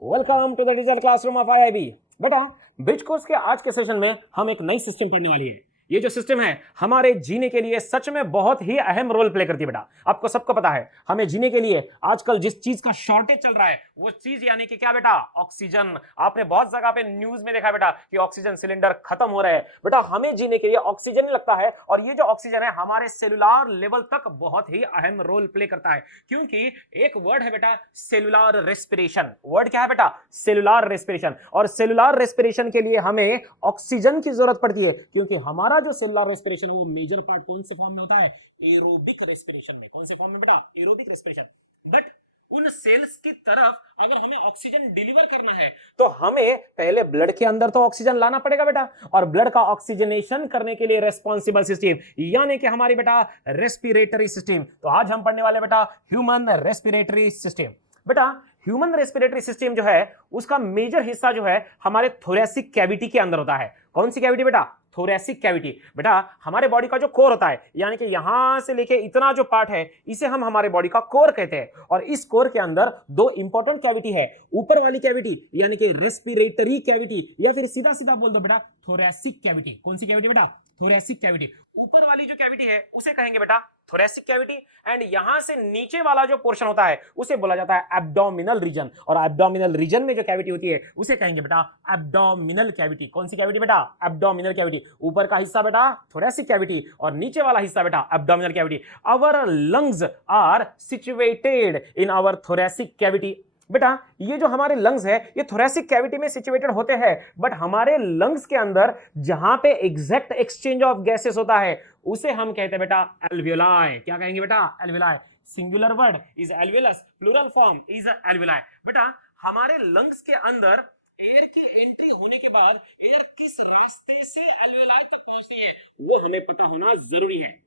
Welcome to the digital classroom of IIB. बेटा, bridge course के आज के सेशन में हम एक नई सिस्टम पढ़ने वाली है। ये जो सिस्टम है हमारे जीने के लिए सच में बहुत ही अहम रोल प्ले करती है। बेटा, आपको सबको पता है हमें जीने के लिए आजकल जिस चीज का शॉर्टेज चल रहा है वो चीज यानी कि क्या बेटा? ऑक्सीजन। आपने बहुत जगह पे न्यूज में देखा बेटा कि ऑक्सीजन सिलेंडर खत्म हो रहे हैं। बेटा, हमें जीने के लिए ऑक्सीजन ही लगता है और ये जो ऑक्सीजन है हमारे सेलुलर लेवल तक बहुत ही अहम रोल प्ले करता है, क्योंकि एक वर्ड है बेटा सेलुलर रेस्पिरेशन। वर्ड क्या है बेटा? Cellular respiration. और सेलुलर रेस्पिरेशन के लिए हमें ऑक्सीजन की जरूरत पड़ती है, क्योंकि हमारा जो सेलुलर रेस्पिरेशन है वो मेजर पार्ट कौन से फॉर्म में होता है? एरोबिक रेस्पिरेशन में। कौन से फॉर्म में बेटा? Aerobic respiration. बट उन सेल्स की तरफ अगर हमें ऑक्सीजन डिलीवर करना है तो हमें पहले ब्लड के अंदर तो ऑक्सीजन लाना पड़ेगा बेटा, और ब्लड का ऑक्सीजनेशन करने के लिए रेस्पॉन्सिबल सिस्टम यानी कि हमारी बेटा रेस्पिरेटरी सिस्टम। तो आज हम पढ़ने वाले बेटा ह्यूमन रेस्पिरेटरी सिस्टम। बेटा, ह्यूमन रेस्पिरेटरी सिस्टम जो है उसका मेजर हिस्सा जो है हमारे थोरेसिक कैविटी के अंदर होता है। कौन सी कैविटी बेटा? Thoracic cavity. बेटा, हमारे बॉडी का जो कोर होता है यानी कि यहां से लेके इतना जो पार्ट है इसे हम हमारे बॉडी का कोर कहते हैं, और इस कोर के अंदर दो इंपॉर्टेंट कैविटी है। ऊपर वाली कैविटी यानी कि रेस्पिरेटरी कैविटी, या फिर सीधा सीधा बोल दो बेटा थोरेसिक कैविटी। कौन सी कैविटी बेटा? Thoracic cavity. ऊपर वाली जो कैविटी है उसे कहेंगे बेटा थोरेसिक कैविटी, एंड यहां से नीचे वाला जो पोर्शन होता है उसे बोला जाता है एब्डोमिनल रीजन, और एब्डोमिनल रीजन में जो कैविटी होती है उसे कहेंगे बेटा एब्डोमिनल कैविटी। कौन सी कैविटी बेटा? Abdominal cavity. ऊपर का हिस्सा बेटा थोरेसिक कैविटी और नीचे वाला हिस्सा बेटा abdominal cavity. Our lungs are situated in our thoracic cavity. बेटा, ये जो हमारे लंग्स है ये थोरेसिक कैविटी में सिचुएटेड होते हैं, बट हमारे लंग्स के अंदर जहां पे एग्जैक्ट एक्सचेंज ऑफ गैसेस होता है उसे हम कहते हैं बेटा एल्वियोलाई। क्या कहेंगे बेटा? Alveoli. Singular word is alveolus, plural form is alveoli. बेटा, हमारे लंग्स के अंदर एयर की एंट्री होने के बाद एयर किस रास्ते से एल्वियोलाई तक पहुंचती है वो हमें पता होना जरूरी है।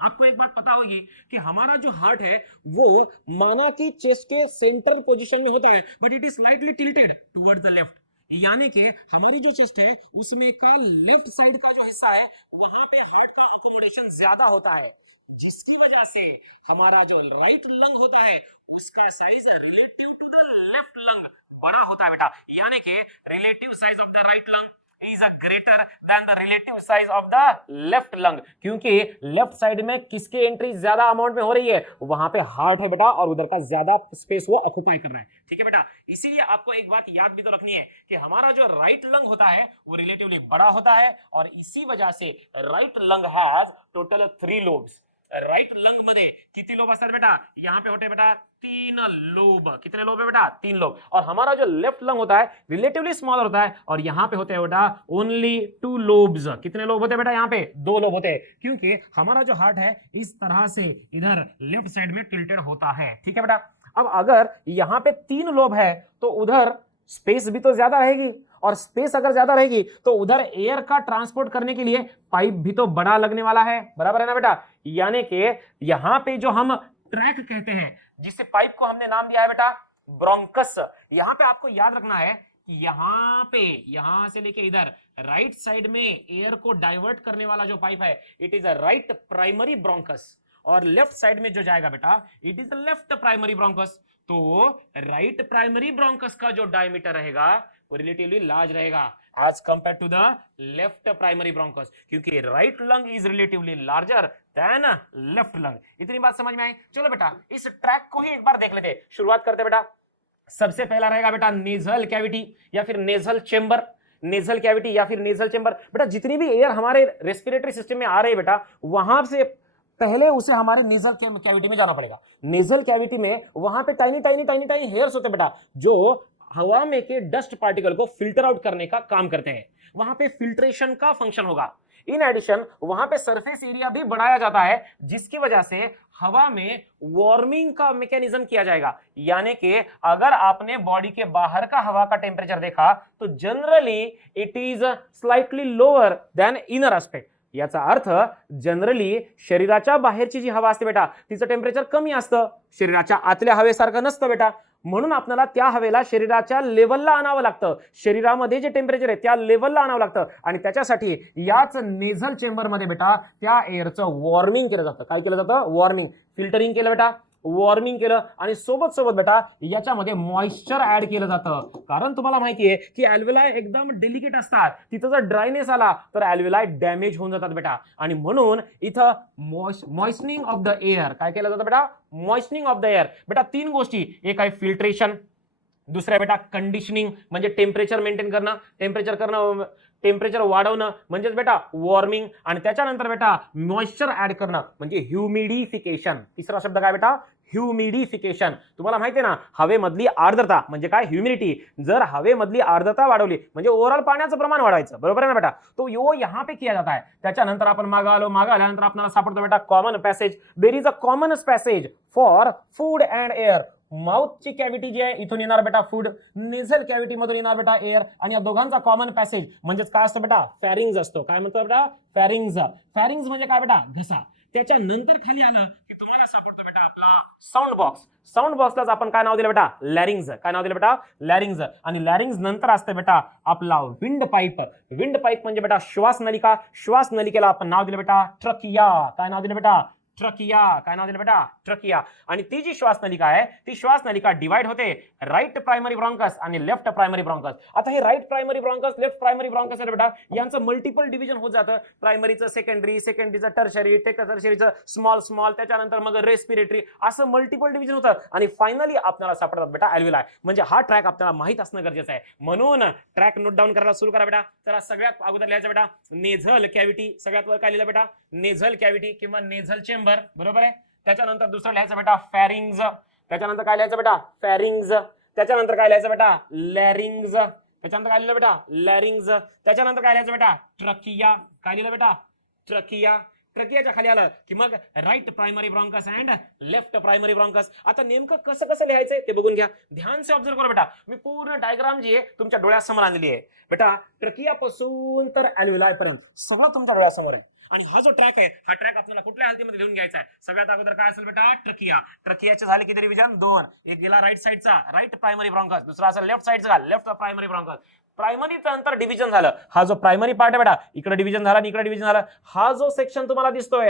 आपको एक बात पता होगी कि हमारा जो हार्ट है वो माना कि चेस्ट के सेंटर पोजीशन में होता है, but it is slightly tilted towards the left, यानी कि हमारी जो चेस्ट है उसमें का लेफ्ट साइड का जो हिस्सा है वहां पे हार्ट का अकोमोडेशन ज्यादा होता है, जिसकी वजह से हमारा जो राइट लंग होता है उसका size relative to the left lung बड़ा होता है बेटा, यानी कि relative size of the right lung is greater than the relative size of the left lung, क्योंकि लेफ्ट साइड में किसकी एंट्री ज्यादा अमाउंट में हो रही है? वहां पे हार्ट है बेटा, और उधर का ज्यादा स्पेस वो ऑक्युपाई कर रहा है। ठीक है बेटा, इसीलिए आपको एक बात याद भी तो रखनी है कि हमारा जो राइट लंग होता है वो रिलेटिवली बड़ा होता है, और इसी वजह से right lung has total 3 lobes. Right lung मध्ये किती लोब असतात बेटा? यहाँ पे होते बेटा 3 लोब। कितने लोब है बेटा? 3 लोब। और हमारा जो लेफ्ट लंग होता है रिलेटिवली स्मॉलर होता है, और यहाँ पे होते हैं बेटा ओनली 2 लोब्स। कितने लोब होते हैं बेटा? यहाँ पे 2 लोब होते हैं, क्योंकि हमारा जो हार्ट है इस तरह से इधर लेफ्ट साइड में टिल्टेड होता है। ठीक है बेटा, अब अगर यहाँ पे 3 लोब है तो उधर स्पेस भी तो ज्यादा रहेगी, और स्पेस अगर ज्यादा रहेगी तो उधर एयर का ट्रांसपोर्ट करने के लिए पाइप भी तो बड़ा लगने वाला है। बराबर है ना बेटा? यानी कि यहां पे जो हम ट्रैक कहते हैं जिससे पाइप को हमने नाम दिया है बेटा ब्रोंकस। यहां पे आपको याद रखना है कि यहां पे यहां से लेके इधर राइट साइड में एयर को डाइवर्ट करने वाला जो पाइप है it is a right primary bronchus, और लेफ्ट साइड में जो जाएगा बेटा it is the left primary bronchus. तो राइट प्राइमरी ब्रोंकस का जो डायमीटर रहेगा वो रिलेटिवली लार्ज रहेगा as compared to the left primary bronchus, क्योंकि right lung is relatively larger than left lung. इतनी बात समझ में आई? चलो बेटा इस ट्रैक को ही एक बार देख लेते। शुरुआत करते बेटा। सबसे पहला रहेगा बेटा नेजल कैविटी या फिर नेजल चेंबर। नेजल कैविटी या फिर नेजल चेंबर। बेटा, जितनी भी एयर हमारे रेस्पिरेटरी सिस्टम में आ रही है बेटा वहां से पहले उसे हमारे नेजल कैविटी में जाना पड़ेगा। नेजल कैविटी में वहां पे tiny tiny tiny tiny hairs होते हैं बेटा, जो हवा में के डस्ट पार्टिकल को फिल्टर आउट करने का काम करते हैं। वहां पे फिल्ट्रेशन का फंक्शन होगा। इन एडिशन वहां पे सरफेस एरिया भी बढ़ाया जाता है, जिसकी वजह से हवा में वार्मिंग का मैकेनिज्म किया जाएगा। यानी कि अगर आपने बॉडी के बाहर का हवा का टेम्परेचर देखा तो generally it is slightly lower than inner aspect. याचा अर्थ जनरली शरीराच्या बाहेरची जी हवा असते बेटा तिचं टेम्परेचर कमी असतं, शरीराच्या आतल्या हवेसारखं नसतं बेटा। म्हणून आपल्याला त्या हवेला शरीराच्या लेवलला आणावं लागतं, शरीरामध्ये जे टेम्परेचर आहे त्या लेवलला आणावं लागतं, आणि त्याच्यासाठी याच नेझल चेंबरमध्ये बेटा त्या एअरचं वॉर्मिंग केलं जातं। काय केलं जातं? वॉर्मिंग, फिल्टरिंग केलं बेटा। वॉर्मिंग केलं आणि सोबत सोबत बेटा याच्यामध्ये मॉइश्चर ऍड केलं जातं. कारण तुम्हाला माहितीये की अल्व्हेलाई एकदम डेलिकेट असतात, तिथं जर ड्रायनेस आला तर अल्व्हेलाई डॅमेज होऊन जातात बेटा. आणि म्हणून इथं मॉइस्टनिंग ऑफ द एअर काय केलं जातं बेटा, मॉइस्टनिंग ऑफ द एअर. बेटा तीन गोष्टी, एक आहे फिल्ट्रेशन, दुसरं बेटा कंडिशनिंग म्हणजे टेम्परेचर मेंटेन करणं, टेम्परेचर वाढवणं म्हणजेच बेटा वॉर्मिंग, आणि त्याच्यानंतर बेटा मॉइश्चर ऍड करणं म्हणजे ह्युमिडिफिकेशन. तिसरा शब्द काय बेटा, ह्युमिडिफिकेशन. तुम्हाला माहिती आहे ना, हवेमधली आर्द्रता म्हणजे काय, ह्युमिडिटी. जर हवेमधली आर्द्रता वाढवली म्हणजे ओव्हरऑल पाण्याचं प्रमाण वाढवायचं, बरोबर आहे ना बेटा. तो यो यहाँ पे किया जाता है. त्याच्यानंतर आपण मागे आल्यानंतर आपल्याला सापडतो बेटा common passage. There is a common passage for food and air. माउथची कॅव्हिटी जी आहे इथून येणार बेटा फूड, नेझल कॅव्हिटी मधून येणार बेटा एअर, आणि या दोघांचा कॉमन पॅसेज म्हणजेच काय असतं बेटा, फॅरिंग्ज असतो. काय म्हणतो बेटा, फॅरिंग्ज. फॅरिंग्ज म्हणजे काय बेटा, घसा. त्याच्यानंतर खाली आलं की तुम्हाला सापडतो बेटा आपला साऊंड बॉक्स. साऊंड बॉक्सलाच आपण काय नाव दिलं बेटा, लॅरिंग्ज. काय नाव दिलं बेटा, लॅरिंग्ज. आणि लॅरिंग्ज नंतर असते बेटा आपला विंड पाईप. विंड पाईप म्हणजे बेटा श्वास नलिका. श्वास नलिकेला आपण नाव दिलं बेटा ट्रकिया. काय नाव दिलं बेटा, ट्रकिया. काय नाव दिलं बेटा, ट्रकिया. आणि ती जी श्वास नलिका आहे ती श्वास नलिका डिवाइड होते राईट प्रायमरी ब्रॉन्कस आणि लेफ्ट प्रायमरी ब्रॉन्कस. आता हे राईट प्रायमरी ब्रॉन्कस, लेफ्ट प्रायमरी ब्रॉन्कस आहे बेटा, यांचं मल्टिपल डिव्हिजन होत जातं. प्रायमरीचं सेकंडरी, सेकंडरीचं टर्शरी, टर्शरीचं स्मॉल, त्याच्यानंतर मग रेस्पिरेटरी, असं मल्टिपल डिव्हिजन होतं. आणि फायनली आपल्याला सापडतात बेटा अल्व्हेलाई. म्हणजे हा ट्रॅक आपल्याला माहित असणं गरजेचं आहे. म्हणून ट्रॅक नोट डाऊन करायला सुरू करा बेटा. चला सगळ्यात अगोदर लिहायचं बेटा नेझल कॅव्हिटी. सगळ्यात वर काय लिहिलं बेटा, नेझल कॅव्हिटी किंवा नेझल चेंबर, बरोबर आहे. त्याच्यानंतर दुसरं लिहायचं बेटा फॅरिंग्ज. त्याच्यानंतर काय लिहायचं बेटा, फॅरिंग्ज. त्याच्यानंतर काय लिहायचं बेटा, लॅरिंग्ज. त्याच्यानंतर काय लिहिलं बेटा, लॅरिंग्ज. त्याच्यानंतर काय लिहायचं बेटा, ट्रकिया. काय लिहिलं बेटा, ट्रकिया. ट्रकियाच्या खाली आलं की मग right primary bronchus and left primary bronchus. आता नेमकं कसं कसं लिहायचंय ते बघून घ्या, ध्यान से ऑब्झर्व करा बेटा. मी पूर्ण डायग्राम जी आहे तुमच्या डोळ्यासमोर आणलेली आहे बेटा. ट्रकियापासून तर अल्व्हेलाई पर्यंत सगळं तुमच्या डोळ्यासमोर आहे. आणि हा जो ट्रॅक आहे हा ट्रॅक आपल्याला कुठल्या हालतीमध्ये लिहून घ्यायचा आहे. सगळ्यात अगोदर काय असेल बेटा, ट्रकिया. ट्रकियाचे झाले किती रिव्हिजन, दोन. एक गेला राईट साईडचा राईट प्रायमरी ब्रॉन्कस, दुसरा असेल लेफ्ट साईडचा लेफ्ट प्रायमरी ब्रॉन्कस. प्रायमरीचं नंतर डिव्हिजन झालं. हा जो प्रायमरी पार्ट आहे बेटा, इकडे डिव्हिजन झाला आणि इकडे डिव्हिजन झालं. हा जो सेक्शन तुम्हाला दिसतोय,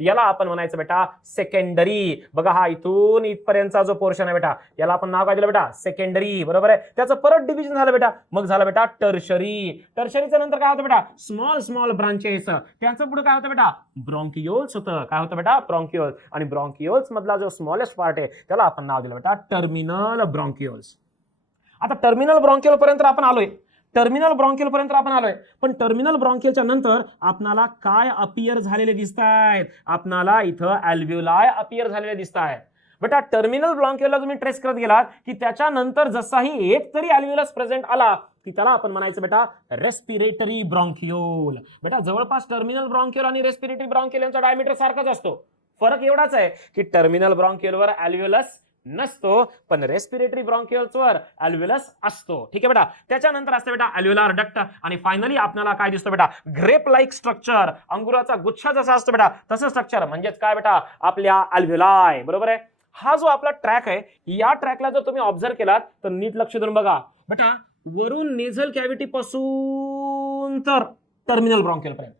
याला आपण म्हणायचं बेटा सेकंडरी. बघा हा इथून इथपर्यंतचा जो पोर्शन आहे बेटा, याला आपण नाव काय दिलं बेटा, सेकंडरी, बरोबर आहे. त्याचं परत डिव्हिजन झालं बेटा, मग झालं बेटा टर्शरी. टर्शरीच्या नंतर काय होतं बेटा, स्मॉल ब्रांचेस. त्यांचं पुढे काय होतं बेटा, ब्रॉन्किओल्स होतं. काय होतं बेटा, ब्रॉन्किओल्स. आणि ब्रॉन्किओल्स मधला जो स्मॉलेस्ट पार्ट आहे त्याला आपण नाव दिलं बेटा टर्मिनल ब्रॉन्किओल्स. आता टर्मिनल ब्रॉन्किओल पर्यंत आपण आलोय. पण टर्मिनल ब्रॉन्किओलच्या नंतर आपल्याला काय अपियर झालेले दिसतायत, आपल्याला इथं अल्व्हेलाई अपियर झालेले दिसतायत बेटा. टर्मिनल ब्रॉन्किओलला तुम्ही ट्रेस करत गेलात की त्याच्यानंतर जसाही एक तरी अल्व्हेलस प्रेझेंट आला की त्याला आपण म्हणायचं बेटा रेस्पिरेटरी ब्रॉन्किओल. बेटा जवळपास टर्मिनल ब्रॉन्किओल आणि रेस्पिरेटरी ब्रॉन्किओल यांचा डायमीटर सारखाच असतो. फरक एवढाच आहे की टर्मिनल ब्रॉन्किओलवर अल्व्हेलस नसतो पण रेस्पिरेटरी ब्रॉन्किओल्सवर अल्व्हेलस असतो. ठीक आहे बेटा. त्याच्यानंतर असते बेटा अल्व्हेलार डक्ट. आणि फायनली आपल्याला काय दिसतो बेटा, ग्रेप लाईक स्ट्रक्चर. अंगुराचा गुच्छा जसा असतो बेटा तसं स्ट्रक्चर म्हणजेच काय बेटा, आपल्या अल्व्हेलाई, बरोबर आहे. हा जो आपला ट्रॅक आहे, या ट्रॅकला जर तुम्ही ऑब्झर्व केलात तर नीट लक्ष देऊन बघा बेटा. वरून नेझल कॅव्हिटी पासून तर टर्मिनल ब्रॉन्किओल पर्यंत,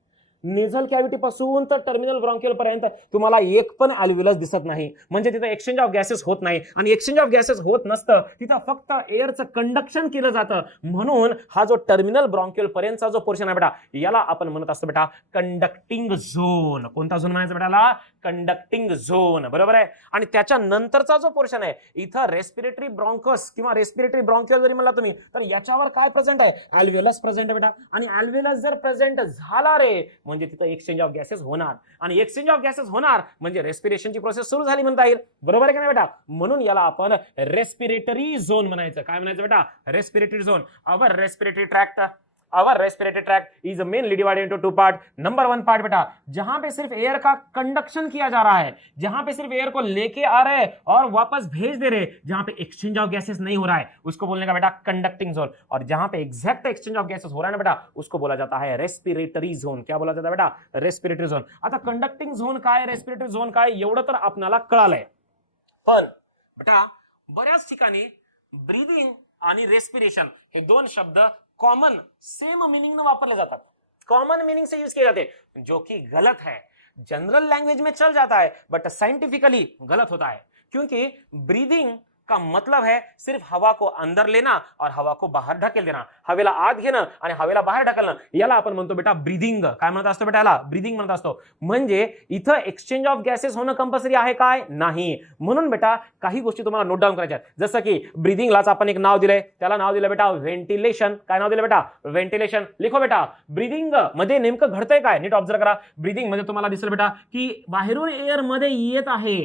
नेझल कॅव्हिटी पासून तर टर्मिनल ब्रॉन्किओल पर्यंत तुम्हाला एक पण अल्व्हेलस दिसत नाही. म्हणजे तिथं एक्सचेंज ऑफ गॅसेस होत नाही. आणि एक्सचेंज ऑफ गॅसेस होत नसतं तिथं फक्त एअरचं कंडक्शन केलं जातं. म्हणून हा जो टर्मिनल ब्रॉन्किओल पर्यंतचा जो पोर्शन आहे बेटा, याला आपण म्हणत असतो बेटा कंडक्टिंग झोन. कोणता झोन म्हणायचा बेटाला, कंडक्टिंग झोन, बरोबर आहे. आणि त्याच्या नंतरचा जो पोर्शन आहे इथं रेस्पिरेटरी ब्रॉन्कस किंवा रेस्पिरेटरी ब्रॉन्किओल जरी म्हणला तुम्ही तर याच्यावर काय प्रेझेंट आहे, अल्व्हेलस प्रेझेंट आहे बेटा. आणि अल्व्हेलस जर प्रेझेंट झाला रे म्हणजे तिथं एक्सचेंज ऑफ गॅसेस होणार. आणि एक्सचेंज ऑफ गॅसेस होणार म्हणजे रेस्पिरेशनची प्रोसेस सुरू झाली म्हणता येईल, बरोबर आहे का नाही बेटा. म्हणून याला आपण रेस्पिरेटरी झोन म्हणायचं. काय म्हणायचं बेटा, respiratory zone. Our respiratory tract is mainly divided into two part. Number one part बेटा जहां पे सिर्फ एयर का कंडक्शन किया जा रहा है, जहां पे सिर्फ एयर को लेके आ रहे हैं और वापस भेज दे रहे, जहां पे एक्सचेंज ऑफ गैसेस नहीं हो रहा है उसको बोलने का बेटा कंडक्टिंग जोन. और जहां पे एग्जैक्ट एक्सचेंज ऑफ गैसेस हो रहा है ना बेटा उसको बोला जाता है रेस्पिरेटरी झोन. क्या बोला जाता है बेटा, रेस्पिरेटरी झोन. आता कंडक्टिंग झोन काय, रेस्पिरेटरी झोन काय, एवढं तर आपल्याला कळालंय. पण बेटा बऱ्याच ठिकाणी ब्रीदिंग आणि रेस्पिरेशन हे दोन शब्द कॉमन सेम मीनिंग में वापरले जातात, कॉमन मीनिंग से यूज किए जाते, जो कि गलत है. जनरल लैंग्वेज में चल जाता है बट साइंटिफिकली गलत होता है, क्योंकि ब्रीदिंग का मतलब है सिर्फ हवा को अंदर लेना और हवा को बाहेर ढकेल देना, हवेला आत घेणं आणि हवेला बाहेर ढकलणं, याला आपण म्हणतो बेटा ब्रीदिंग. काय म्हणत असतो बेटा, याला ब्रीदिंग म्हणत असतो. म्हणजे इथं एक्सचेंज ऑफ गॅसेस होणं कंपल्सरी आहे काय, नाही. म्हणून बेटा काही गोष्टी तुम्हाला नोट डाऊन करायच्या आहेत. जसं की ब्रीदिंगलाच आपण एक नाव दिलंय, त्याला नाव दिलं बेटा व्हेंटिलेशन. काय नाव दिलं बेटा, व्हेंटिलेशन. लिखो बेटा. ब्रीदिंग मध्ये नेमकं घडतंय काय, नीट ऑब्झर्व करा. ब्रीदिंग मध्ये तुम्हाला दिसेल बेटा की बाहेरून एअर मध्ये येत आहे,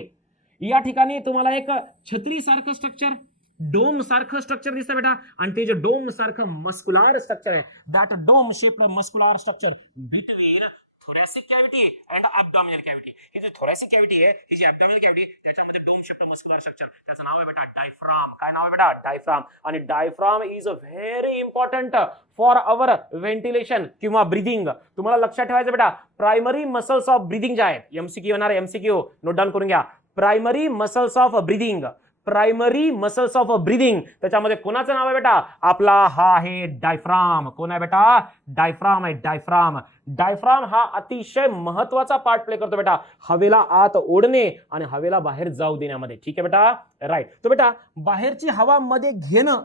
या ठिकाणी तुम्हाला एक छत्री सारखं स्ट्रक्चर, डोम सारखं स्ट्रक्चर दिसतं बेटा, आणि ते जे डोम सारखं मस्कुलार स्ट्रक्चर आहे, that dome shaped muscular structure between thoracic cavity and abdominal cavity. हे जे थोरॅसिक कॅव्हिटी आहे, ही जी ॲब्डॉमिनल कॅव्हिटी, त्याच्यामध्ये डोम शेप्ड मस्कुलार स्ट्रक्चर, त्याचं नाव आहे बेटा डायफ्राम. काय नाव आहे बेटा, डायफ्राम. आणि diaphragm is very important for our ventilation किंवा ब्रीदिंग. तुम्हाला लक्षात ठेवायचं बेटा, प्रायमरी मसल्स ऑफ ब्रीदिंग जे आहेत, एमसीक्यू येणार आहे, एमसीक्यू नोट डाऊन करून घ्या. Primary muscles of breathing, primary muscles of breathing, त्याच्यामध्ये कोणाचं नाव आहे बेटा, आपला हा आहे डायफ्राम. कोण आहे बेटा, डायफ्राम आहे. डायफ्राम, डायफ्राम हा अतिशय महत्वाचा पार्ट प्ले करतो बेटा हवेला आत ओढणे आणि हवेला बाहेर जाऊ देण्यामध्ये. ठीक आहे बेटा, राईट. तो बेटा बाहेरची हवा मध्ये घेणं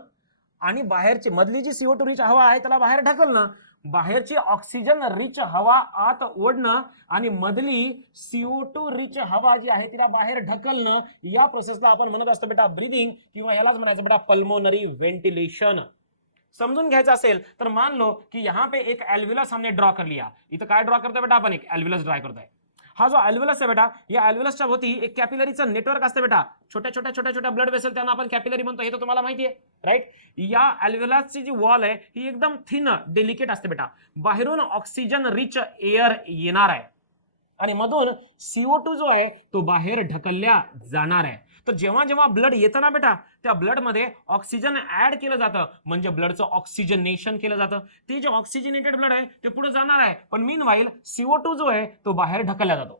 आणि बाहेरची मधली जी CO2 रिच हवा आहे त्याला बाहेर ढकलणं, बाहेरची ऑक्सिजन रिच हवा आत ओढणं आणि मधली CO2 रिच हवा जी आहे तिला बाहेर ढकलणं, या प्रोसेसला आपण म्हणत असतो बेटा ब्रीदिंग, किंवा यालाच म्हणायचं बेटा पल्मोनरी व्हेंटिलेशन. समजून घ्यायचं असेल तर मान लो की यहाँ पे एक एल्व्युलस हमने ड्रॉ कर लिया. इथं काय ड्रॉ करतोय बेटा आपण, एक एल्व्युलस ड्रॉ करतोय. हा जो एल्व्युलस आहे बेटा, या एल्व्युलसच्या भोवती एक कॅपिलरीचं नेटवर्क असतं बेटा, छोट्या छोट्या ब्लड वेसल, त्यांना आपण कॅपिलरी म्हणतो, हे तर तुम्हाला माहिती आहे, राईट. या एल्व्युलसची जी वॉल आहे ही एकदम थिन डेलिकेट असते बेटा. बाहेरून ऑक्सिजन रिच एअर येणार आहे आणि मधून CO2 जो आहे तो बाहेर ढकलल्या जाणार आहे. तर जेव्हा जेव्हा ब्लड येतं ना बेटा, त्या ब्लड मध्ये ऑक्सिजन ऍड केलं जातं, म्हणजे ब्लडचं ऑक्सिजनेशन केलं जातं. ते जे ऑक्सिजनेटेड ब्लड आहे ते पुढे जाणार आहे, पण मीनवाईल CO2 जो आहे तो बाहेर ढकलला जातो.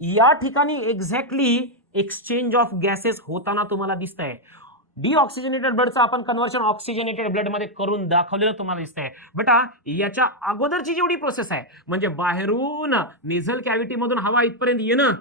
या ठिकाणी एक्झॅक्टली एक्सचेंज ऑफ गॅसेस होताना तुम्हाला दिसतंय. डिऑक्सिजनेटेड ब्लडचं आपण कन्व्हर्शन ऑक्सिजनेटेड ब्लड मध्ये करून दाखवलेलं तुम्हाला दिसतंय बेटा. याच्या अगोदरची जेवढी प्रोसेस आहे, म्हणजे बाहेरून नेझल कॅव्हिटी मधून हवा इथपर्यंत येणं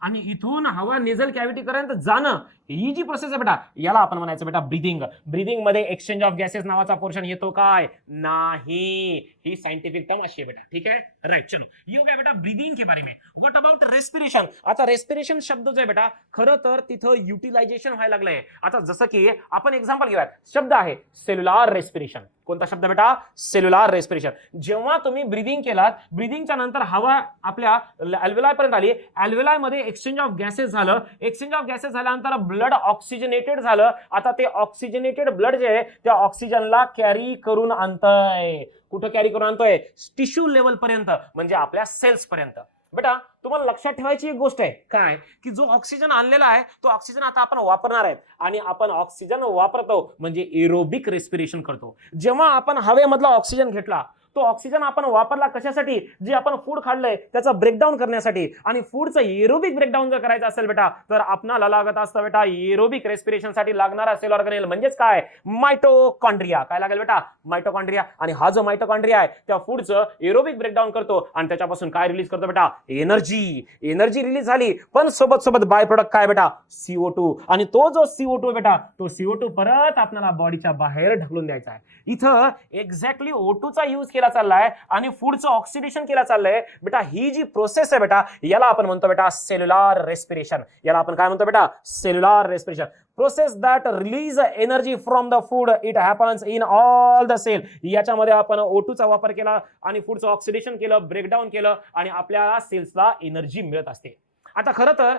आणि इथून हवा नेझल कॅव्हिटी पर्यंत जाणं, ही जी प्रोसेस आहे बेटा, याला आपण म्हणायचं बेटा ब्रीदिंग. ब्रीदिंग मध्ये एक्सचेंज ऑफ गॅसेस नावाचा पोर्शन येतो काय, नाही. ही साइंटिफिक टर्म अशी आहे बेटा. ठीक है, राइट. चलो ये हो गया बेटा ब्रीदिंग के बारे में. What about respiration. आता रेस्पिरेशन शब्द जो आहे बेटा, खरं तर तिथं युटिलायझेशन व्हायला लागलंय. आता जसं की आपण एक्झाम्पल घेऊयात, शब्द आहे सेल्युलर रेस्पिरेशन. कोणता शब्द बेटा, सेल्युलर रेस्पिरेशन. जेव्हा तुम्ही ब्रीदिंग केलात, ब्रीदिंगच्या नंतर हवा आपल्या अल्व्हेलाई पर्यंत आली, अल्व्हेलाई मध्ये एक्सचेंज ऑफ गॅसेस झालं, एक्सचेंज ऑफ गॅसेस झाल्यानंतर ब्लड ऑक्सिजनेटेड झालं. आता ते ऑक्सिजनेटेड ब्लड जे आहे त्या ऑक्सिजनला कॅरी करून आणतंय. कुठं कॅरी करून आणतोय, टिश्यू लेवल पर्यंत, म्हणजे आपल्या सेल्स पर्यंत. बेटा तुम्हाला लक्षात ठेवायची एक गोष्ट आहे काय, की जो ऑक्सिजन आणलेला आहे तो ऑक्सिजन आता आपण वापरणार आहे, आणि आपण ऑक्सिजन वापरतो म्हणजे एरोबिक रेस्पिरेशन करतो. जेव्हा आपण हवेमधला ऑक्सिजन घेतला, तो ऑक्सिजन आपण वापरला कशासाठी, जे आपण फूड खाल्लंय त्याचं ब्रेकडाऊन करण्यासाठी. आणि फूडचं एरोबिक ब्रेकडाऊन जर करायचं असेल बेटा, तर आपणाला लागत असतं बेटा एरोबिक रेस्पिरेशनसाठी लागणारा सेल ऑर्गनेल म्हणजेच काय, मायटोकॉन्ड्रिया. काय लागेल बेटा, मायटोकॉन्ड्रिया. आणि हा जो मायटोकॉन्ड्रिया आहे त्या फूडचं एरोबिक ब्रेकडाऊन करतो आणि त्याच्यापासून काय रिलीज करतो बेटा, एनर्जी. एनर्जी रिलीज झाली, पण सोबत सोबत बाय प्रोडक्ट काय बेटा, CO2. आणि तो जो CO2 बेटा, तो CO2 परत आपल्याला बॉडीच्या बाहेर ढकलून द्यायचा आहे. इथं एक्झॅक्टली O2 चा यूज केला चाललाय आणि फूडचं ऑक्सिडेशन केला चाललंय बेटा. ही जी प्रोसेस आहे बेटा, याला आपण म्हणतो बेटा सेल्युलर रेस्पिरेशन. याला आपण काय म्हणतो बेटा, cellular respiration. Process that release energy from the food, it happens in all the cell. याच्यामध्ये आपण O2 चा वापर केला आणि फूडचं ऑक्सिडेशन केलं, ब्रेकडाऊन केलं आणि आपल्या सेल्सला एनर्जी मिळत असते. आता खरं तर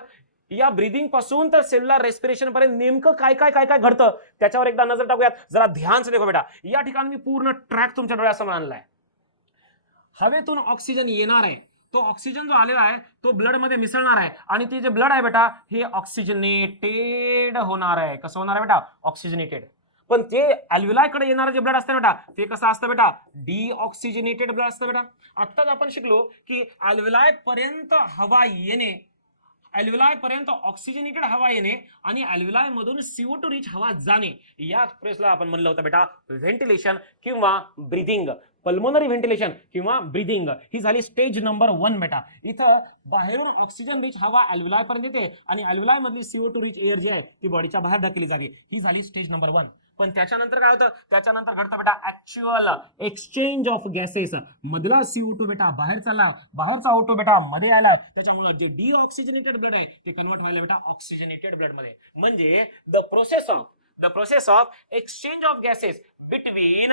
या ब्रीदिंग पासून तर सेल्युलर रेस्पिरेशन पर्यंत नेमकं काय काय काय काय घडतं त्याच्यावर एकदा नजर टाकूयात. जरा ध्यान से देखो बेटा. या ठिकाणी मी पूर्ण ट्रॅक तुमच्या डोळ्यासमोर आणलाय. हवेतून ऑक्सिजन येणार आहे, तो ऑक्सिजन जो आलेला आहे तो ब्लड मध्ये मिसळणार आहे आणि ते जे ब्लड आहे बेटा हे ऑक्सिजनेटेड होणार आहे. कसं होणार आहे बेटा, ऑक्सिजनेटेड. पण ते अल्व्हेलायकडे येणारं जे ब्लड असतं बेटा ते कसं असतं बेटा, डिऑक्सिजनेटेड ब्लड असतं बेटा. आत्ताच आपण शिकलो की अल्व्हेलाय पर्यंत हवा येणे, अल्व्हिलाय पर्यंत ऑक्सिजनेटेड हवा येणे आणि अल्व्हिलाय मधून CO2 रिच हवा जाणे, या प्रोसेसला आपण म्हणलं होतं बेटा व्हेंटिलेशन किंवा ब्रीदिंग. पल्मोनरी व्हेंटिलेशन किंवा ब्रीदिंग ही झाली स्टेज नंबर 1 बेटा. इथं बाहेरून ऑक्सिजन रिच हवा अल्व्हिलाय पर्यंत येते आणि अल्व्हिलाय मधली CO2 रिच एअर जी आहे ती बॉडीच्या बाहेर ढकलली जाते. ही झाली स्टेज नंबर 1. पण त्याच्यानंतर काय होतं, त्याच्यानंतर घडतं बेटा ऍक्च्युअल एक्सचेंज ऑफ गॅसेस. मधला CO2 बेटा बाहेर चालला, बाहेरचा O2 बेटा मध्ये आला, त्याच्यामुळे जे डीऑक्सिजनेटेड ब्लड आहे ते कन्वर्ट व्हायला बेटा ऑक्सिजनेटेड ब्लड मध्ये. म्हणजे the process of exchange of gases between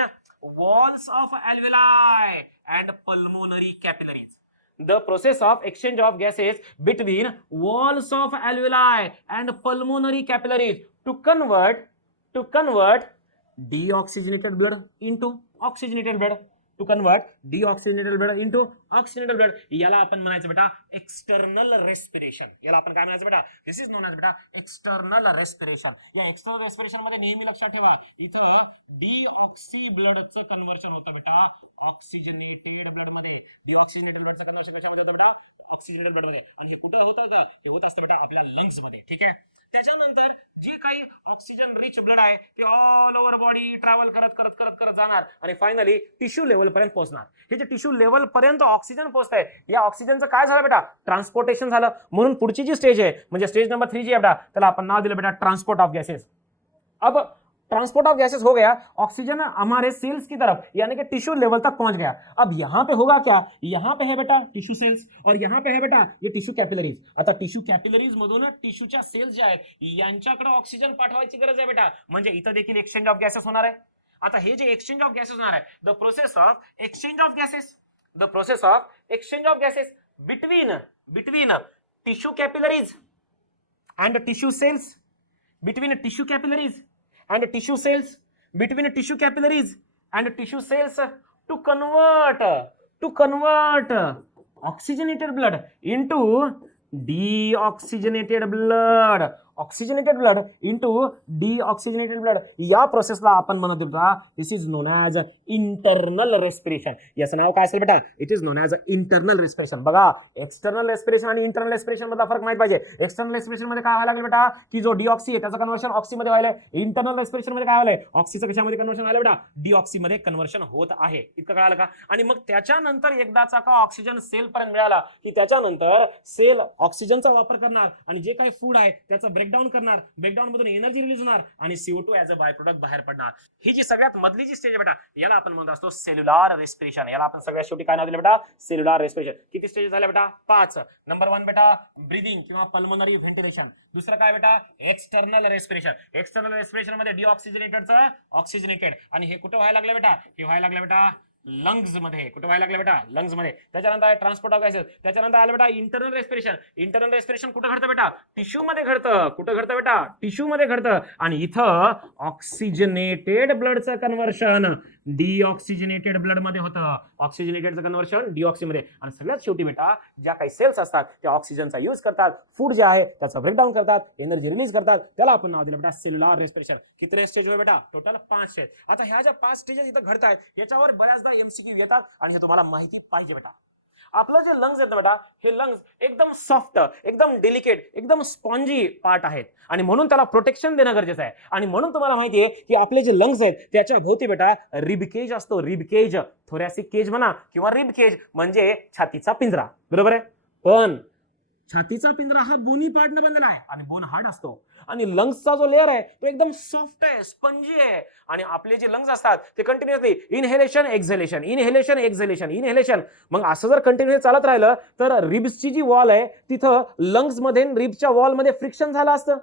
walls of alveoli and pulmonary capillaries. The process of exchange of gases between walls of alveoli and pulmonary capillaries to convert deoxygenated blood into oxygenated blood. To convert deoxygenated blood into oxygenated blood. याला आपण म्हणायचं बेटा external respiration. याला आपण काय म्हणायचं बेटा, दिस is known as बेटा एक्सटर्नल रेस्पिरेशन. या एक्सटर्नल रेस्पिरेशन मध्ये नेहमी लक्षात ठेवा, इथं डीऑक्सी ब्लडचं कन्व्हर्शन होतं बेटा ऑक्सिजनेटेड ब्लड मध्ये. डीऑक्सिजनेटेड ब्लडचं कन्व्हर्शन कशामध्ये होतं बेटा, ऑक्सिजनेटेड ब्लड मध्ये. आणि हे कुठं होतं का, हे होत असतं बेटा आपल्या लंग्स मध्ये. ठीक आहे. त्याच्यानंतर जे काही ऑक्सिजन रिच ब्लड आहे ते ऑल ओव्हर बॉडी ट्रॅव्हल करत करत करत करत जाणार आणि फायनली टिश्यू लेवल पर्यंत पोहोचणार. हे जे टिश्यू लेवल पर्यंत ऑक्सिजन पोहोचतंय, या ऑक्सिजनचं काय झालं बेटा, ट्रान्सपोर्टेशन झालं. म्हणून पुढची जी स्टेज आहे म्हणजे स्टेज नंबर 3 जी आहे बेटा, त्याला आपण नाव दिलं बेटा ट्रांसपोर्ट ऑफ गैसेस. अब ट्रांसपोर्ट ऑफ गैसेस हो गया, ऑक्सीजन हमारे सेल्स की तरफ यानी कि टिश्यू लेवल तक पहुंच गया. अब यहां पे होगा क्या, यहां पे है बेटा टिश्यू सेल्स और यहां पे है बेटा ये टिश्यू कॅपिलरीज. आता टिश्यू कॅपिलरीज मधून टिश्यूच्या सेल्स ज्या आहेत यांच्याकडे ऑक्सिजन पाठवायची गरज आहे बेटा. म्हणजे इथं देखील एक्सचेंज ऑफ गॅसेस होणार आहे. आता हे जे एक्सचेंज ऑफ गॅसेस होणार आहे, the process of exchange of gases between tissue capillaries and tissue cells, between tissue capillaries and tissue cells, between tissue capillaries and tissue cells to convert oxygenated blood into deoxygenated blood. Oxygenated blood into deoxygenated blood. या प्रोसेसला आपण म्हणत होतो this is known as internal respiration. याचं नाव काय असेल बेटा, it is known as internal respiration. बघा एक्सटर्नल रेस्पिरेशन आणि इंटरनल रेस्पिरेशन मधला फरक माहित पाहिजे. एक्सटर्नल रेस्पिरेशन मध्ये काय व्हायला लागेल बेटा, की जो डीऑक्सी आहे त्याचं कन्व्हर्शन ऑक्सी मध्ये व्हायला. इंटरनल रेस्पिरेशन मध्ये काय व्हायलंय, ऑक्सीचं कशामध्ये कन्व्हर्शन व्हायला बेटा, डीऑक्सी मध्ये कन्व्हर्शन होत आहे. इतकं कळालं का. आणि मग त्याच्यानंतर एकदाचा का ऑक्सिजन सेल पर्यंत मिळाला की त्याच्यानंतर सेल ऑक्सिजनचा वापर करणार आणि जे काही फूड आहे त्याचा ब्रेकडाऊन करणार, ब्रेकडाऊन मधून एनर्जी रिलीज होणार आणि CO2 as a by product बाहेर पडणार. ही जी सगळ्यात मधली जी स्टेज आहे बेटा, याला आपण म्हणत असतो सेल्युलर रेस्पिरेशन. याला आपण सगळ्यात शेवटी काय नाव दिलं बेटा, सेल्युलर रेस्पिरेशन. किती स्टेज झाल्या बेटा, 5. नंबर 1 बेटा ब्रीदिंग किंवा पल्मोनरी व्हेंटिलेशन. दुसरं काय बेटा, एक्सटर्नल रेस्पिरेशन. एक्सटर्नल रेस्पिरेशन मध्ये डीऑक्सिजनेटेडचं ऑक्सिजनेटेड आणि हे कुठं व्हायला लागलं बेटा, हे व्हायला लागलं बेटा लंग्स मध्ये. कुठे व्हायला लागलं बेटा, लंग्स मध्ये. त्याच्यानंतर आहे ट्रान्सपोर्ट ऑफ गॅसेस. त्याच्यानंतर आलं बेटा इंटरनल रेस्पिरेशन. इंटरनल रेस्पिरेशन कुठे घडतं बेटा, टिश्यू मध्ये घडतं. कुठे घडतं बेटा, टिश्यू मध्ये घडतं. आणि इथं ऑक्सिजनेटेड ब्लडचं कन्व्हर्शन डीऑक्सिजनेटेड ब्लड मध्ये होतं. ऑक्सिजनेटेडचं कन्व्हर्शन डीऑक्सी मध्ये. आणि सगळ्यात शेवटी बेटा ज्या काही सेल्स असतात त्या ऑक्सिजनचा यूज करतात, फूड जे आहे त्याचा ब्रेकडाऊन करतात, एनर्जी रिलीज करतात. त्याला आपण नाव दिलं बेटा सेल्युलर रेस्पिरेशन. किती स्टेज होय बेटा, टोटल 5 स्टेज. आता ह्या ज्या 5 स्टेजेस इथं घडत आहेत याच्यावर बऱ्याचदा MCQ येतात आणि हे तुम्हाला माहिती पाहिजे बेटा. आपलं जे लंग्स आहेत बेटा, हे लंग्स एकदम सॉफ्ट, एकदम डेलिकेट, एकदम स्पॉन्जी पार्ट आहेत आणि म्हणून त्याला प्रोटेक्शन देणं गरजेचं आहे. आणि म्हणून तुम्हाला माहिती आहे की आपले जे लंग्स आहेत त्याच्या भोवती बेटा रिब केज असतो. रिब केज, थोरॅसिक केज म्हणा किंवा रिब केज म्हणजे छातीचा पिंजरा, बरोबर आहे. पण छातीचा पिंजरा हा बोनी पार्टनं बनलेला आहे आणि बोन हार्ड असतो. आणि लंग्सचा जो लेअर आहे तो एकदम सॉफ्ट आहे, स्पंजी आहे. आणि आपले जे लंग्स असतात ते कंटिन्युअसली इनहेलेशन एक्झेलेशन, इनहेलेशन एक्झेलेशन, इनहेलेशन. मग असं जर कंटिन्युअस चालत राहिलं तर रिब्सची जी वॉल आहे तिथं लंग्स मध्ये रिब्सच्या वॉल मध्ये फ्रिक्शन झालं असतं.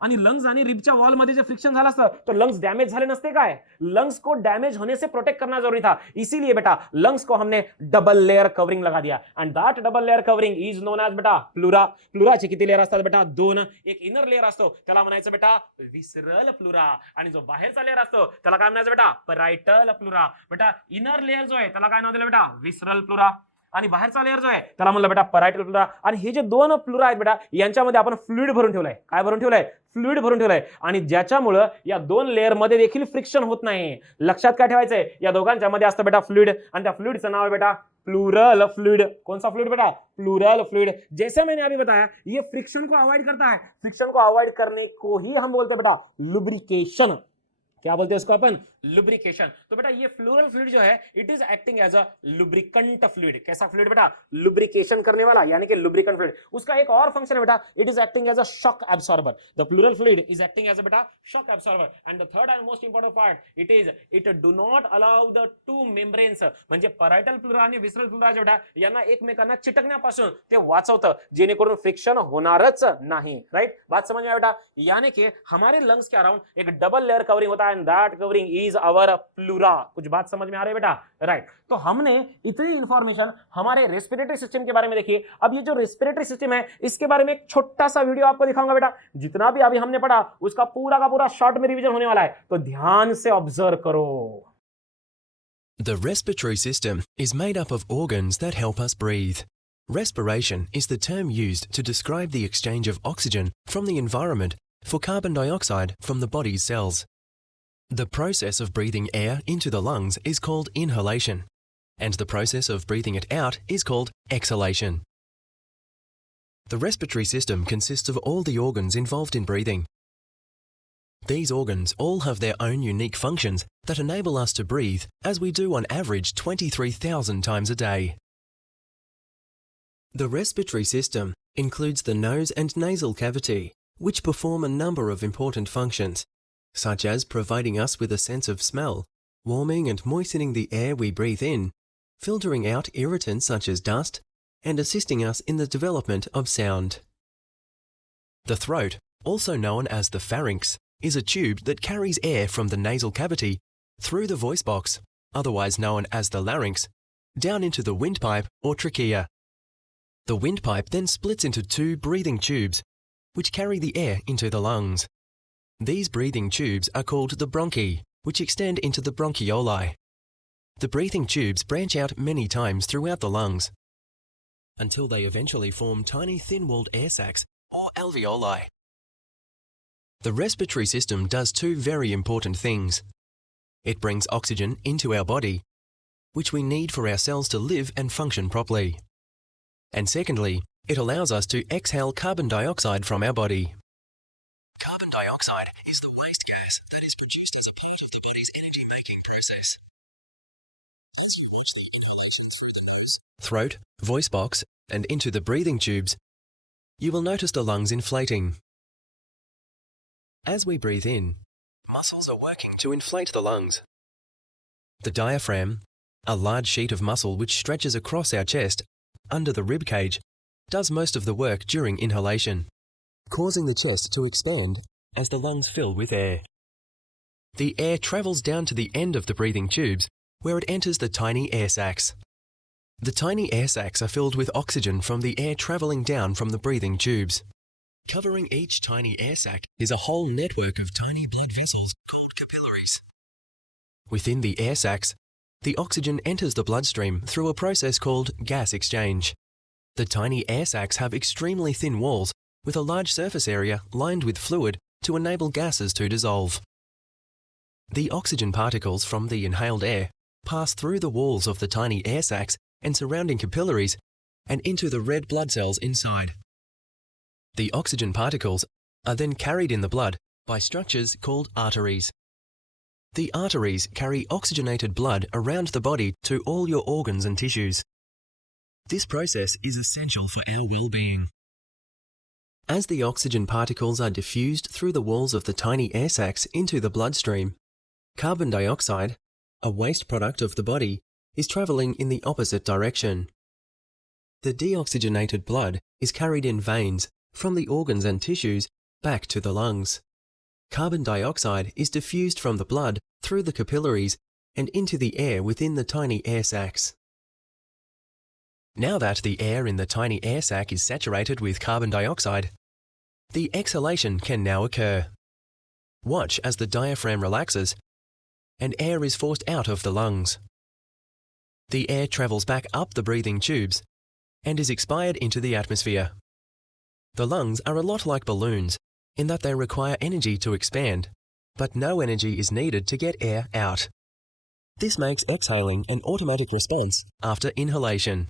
आणि लंग्स आणि रिबच्या वॉल मध्ये जे फ्रिक्शन झालं असतं तो लंग्स डैमेज झाले नसते काय. लंग्स को डैमेज होने से प्रोटेक्ट करना जरूरी था. इसीलिए बेटा लंग्स को हमने डबल लेयर कवरिंग लगा दिया. And that double layer covering is known as बेटा प्लुरा. प्लुराचे किती लेयर असतात बेटा, 2. एक इनर लेयर असतो त्याला म्हणायचं बेटा विसरल प्लुरा. आणि जो बाहेरचा लेयर असतो त्याला काय म्हणायचं बेटा परायटल प्लुरा. बेटा इनर लेयर जो आहे त्याला काय नाव दिलं बेटा विसरल प्लुरा. आणि बाहेरचा लेअर जो आहे त्याला म्हणलं बेटा परायटल प्लुरा. आणि हे जे दोन प्लुरा आहेत बेटा यांच्यामध्ये आपण फ्लुइड भरून ठेवलंय. काय भरून ठेवलंय? फ्लुइड भरून ठेवलंय. आणि ज्याच्यामुळं या दोन लेअर मध्ये देखील फ्रिक्शन होत नाही. लक्षात काय ठेवायचंय? या दोघांच्या मध्ये असतं बेटा फ्लुइड आणि त्या फ्लुइडचं नाव आहे बेटा प्लूरल फ्लूइड. कौन सा फ्लूइड बेटा? Pleural fluid. जैसे मैंने अभी बताया ये फ्रिक्शन को अवॉइड करता है. फ्रिक्शन को अवॉइड करने को ही हम बोलते हैं बेटा लुब्रिकेशन. क्या बोलते हैं इसको अपन? लुब्रिकेशन. तो बेटा ये फ्लूरल फ्लूइड जो है it is acting as a lubricant fluid. कैसा फ्लूइड बेटा? लुब्रिकेशन करने वाला यानी कि लुब्रिकंट फ्लूइड. उसका एक और फंक्शन है बेटा, it is acting as a shock absorber. The pleural fluid is acting as a बेटा shock absorber. And the third and most important part it do not allow the two membranes म्हणजे parietal pleura आणि visceral pleura जो बेटा यांना एकमेकांना चिटकण्यापासून ते वाचवतं जेणेकरून friction होणारच नाही. राइट? बात समझ में आया बेटा? यानी कि हमारे लंग्स के अराउंड एक डबल लेयर कवरिंग होता है and that covering is our pleura. कुछ बात समझ में आ रही है बेटा? राइट. तो हमने इतनी इंफॉर्मेशन हमारे रेस्पिरेटरी सिस्टम के बारे में देखी. अब ये जो रेस्पिरेटरी सिस्टम है इसके बारे में एक छोटा सा वीडियो आपको दिखाऊंगा बेटा. जितना भी अभी हमने पढ़ा उसका पूरा का पूरा शॉर्ट में रिवीजन होने वाला है, तो ध्यान से ऑब्जर्व करो. The respiratory system is made up of organs that help us breathe. Respiration is the term used to describe the exchange of oxygen from the environment for carbon dioxide from the body's cells. The process of breathing air into the lungs is called inhalation, and the process of breathing it out is called exhalation. The respiratory system consists of all the organs involved in breathing. These organs all have their own unique functions that enable us to breathe as we do on average 23,000 times a day. The respiratory system includes the nose and nasal cavity, which perform a number of important functions, such as providing us with a sense of smell, warming and moistening the air we breathe in, filtering out irritants such as dust, and assisting us in the development of sound. The throat, also known as the pharynx, is a tube that carries air from the nasal cavity through the voice box, otherwise known as the larynx, down into the windpipe or trachea. The windpipe then splits into two breathing tubes, which carry the air into the lungs. These breathing tubes are called the bronchi, which extend into the bronchioli. The breathing tubes branch out many times throughout the lungs, until they eventually form tiny thin-walled air sacs or alveoli. The respiratory system does two very important things. It brings oxygen into our body, which we need for our cells to live and function properly. And secondly, it allows us to exhale carbon dioxide from our body. Carbon dioxide is the waste gas that is produced as a part of the body's energy-making process. That's very much like inhalation through the nose, throat, voice box, and into the breathing tubes. You will notice the lungs inflating. As we breathe in, muscles are working to inflate the lungs. The diaphragm, a large sheet of muscle which stretches across our chest under the rib cage, does most of the work during inhalation, causing the chest to expand as the lungs fill with air. The air travels down to the end of the breathing tubes where it enters the tiny air sacs. The tiny air sacs are filled with oxygen from the air travelling down from the breathing tubes. Covering each tiny air sac is a whole network of tiny blood vessels called capillaries. Within the air sacs, the oxygen enters the bloodstream through a process called gas exchange. The tiny air sacs have extremely thin walls with a large surface area lined with fluid to enable gases to dissolve. The oxygen particles from the inhaled air pass through the walls of the tiny air sacs and surrounding capillaries and into the red blood cells inside. The oxygen particles are then carried in the blood by structures called arteries. The arteries carry oxygenated blood around the body to all your organs and tissues. This process is essential for our well-being. As the oxygen particles are diffused through the walls of the tiny air sacs into the bloodstream, carbon dioxide, a waste product of the body, is travelling in the opposite direction. The deoxygenated blood is carried in veins from the organs and tissues back to the lungs. Carbon dioxide is diffused from the blood through the capillaries and into the air within the tiny air sacs. Now that the air in the tiny air sac is saturated with carbon dioxide, the exhalation can now occur. Watch as the diaphragm relaxes and air is forced out of the lungs. The air travels back up the breathing tubes and is expired into the atmosphere. The lungs are a lot like balloons in that they require energy to expand, but no energy is needed to get air out. This makes exhaling an automatic response after inhalation.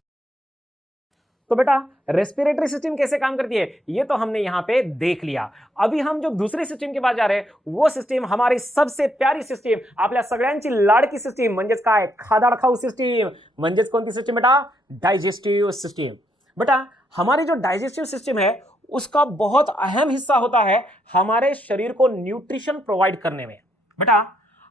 तो बेटा respiratory system कैसे काम करती है ये तो हमने यहां पे देख लिया। अभी हम जो दूसरे सिस्टम के पास जा रहे हैं वो सिस्टम हमारी सबसे प्यारी सिस्टम, आपल्या सगळ्यांची लाडकी सिस्टम म्हणजेच काय, खादाड खाऊ सिस्टम। म्हणजेच कोणती सिस्टम बेटा? Digestive system. बेटा हमारी जो डाइजेस्टिव सिस्टम है उसका बहुत अहम हिस्सा होता है हमारे शरीर को न्यूट्रिशन प्रोवाइड करने में। बेटा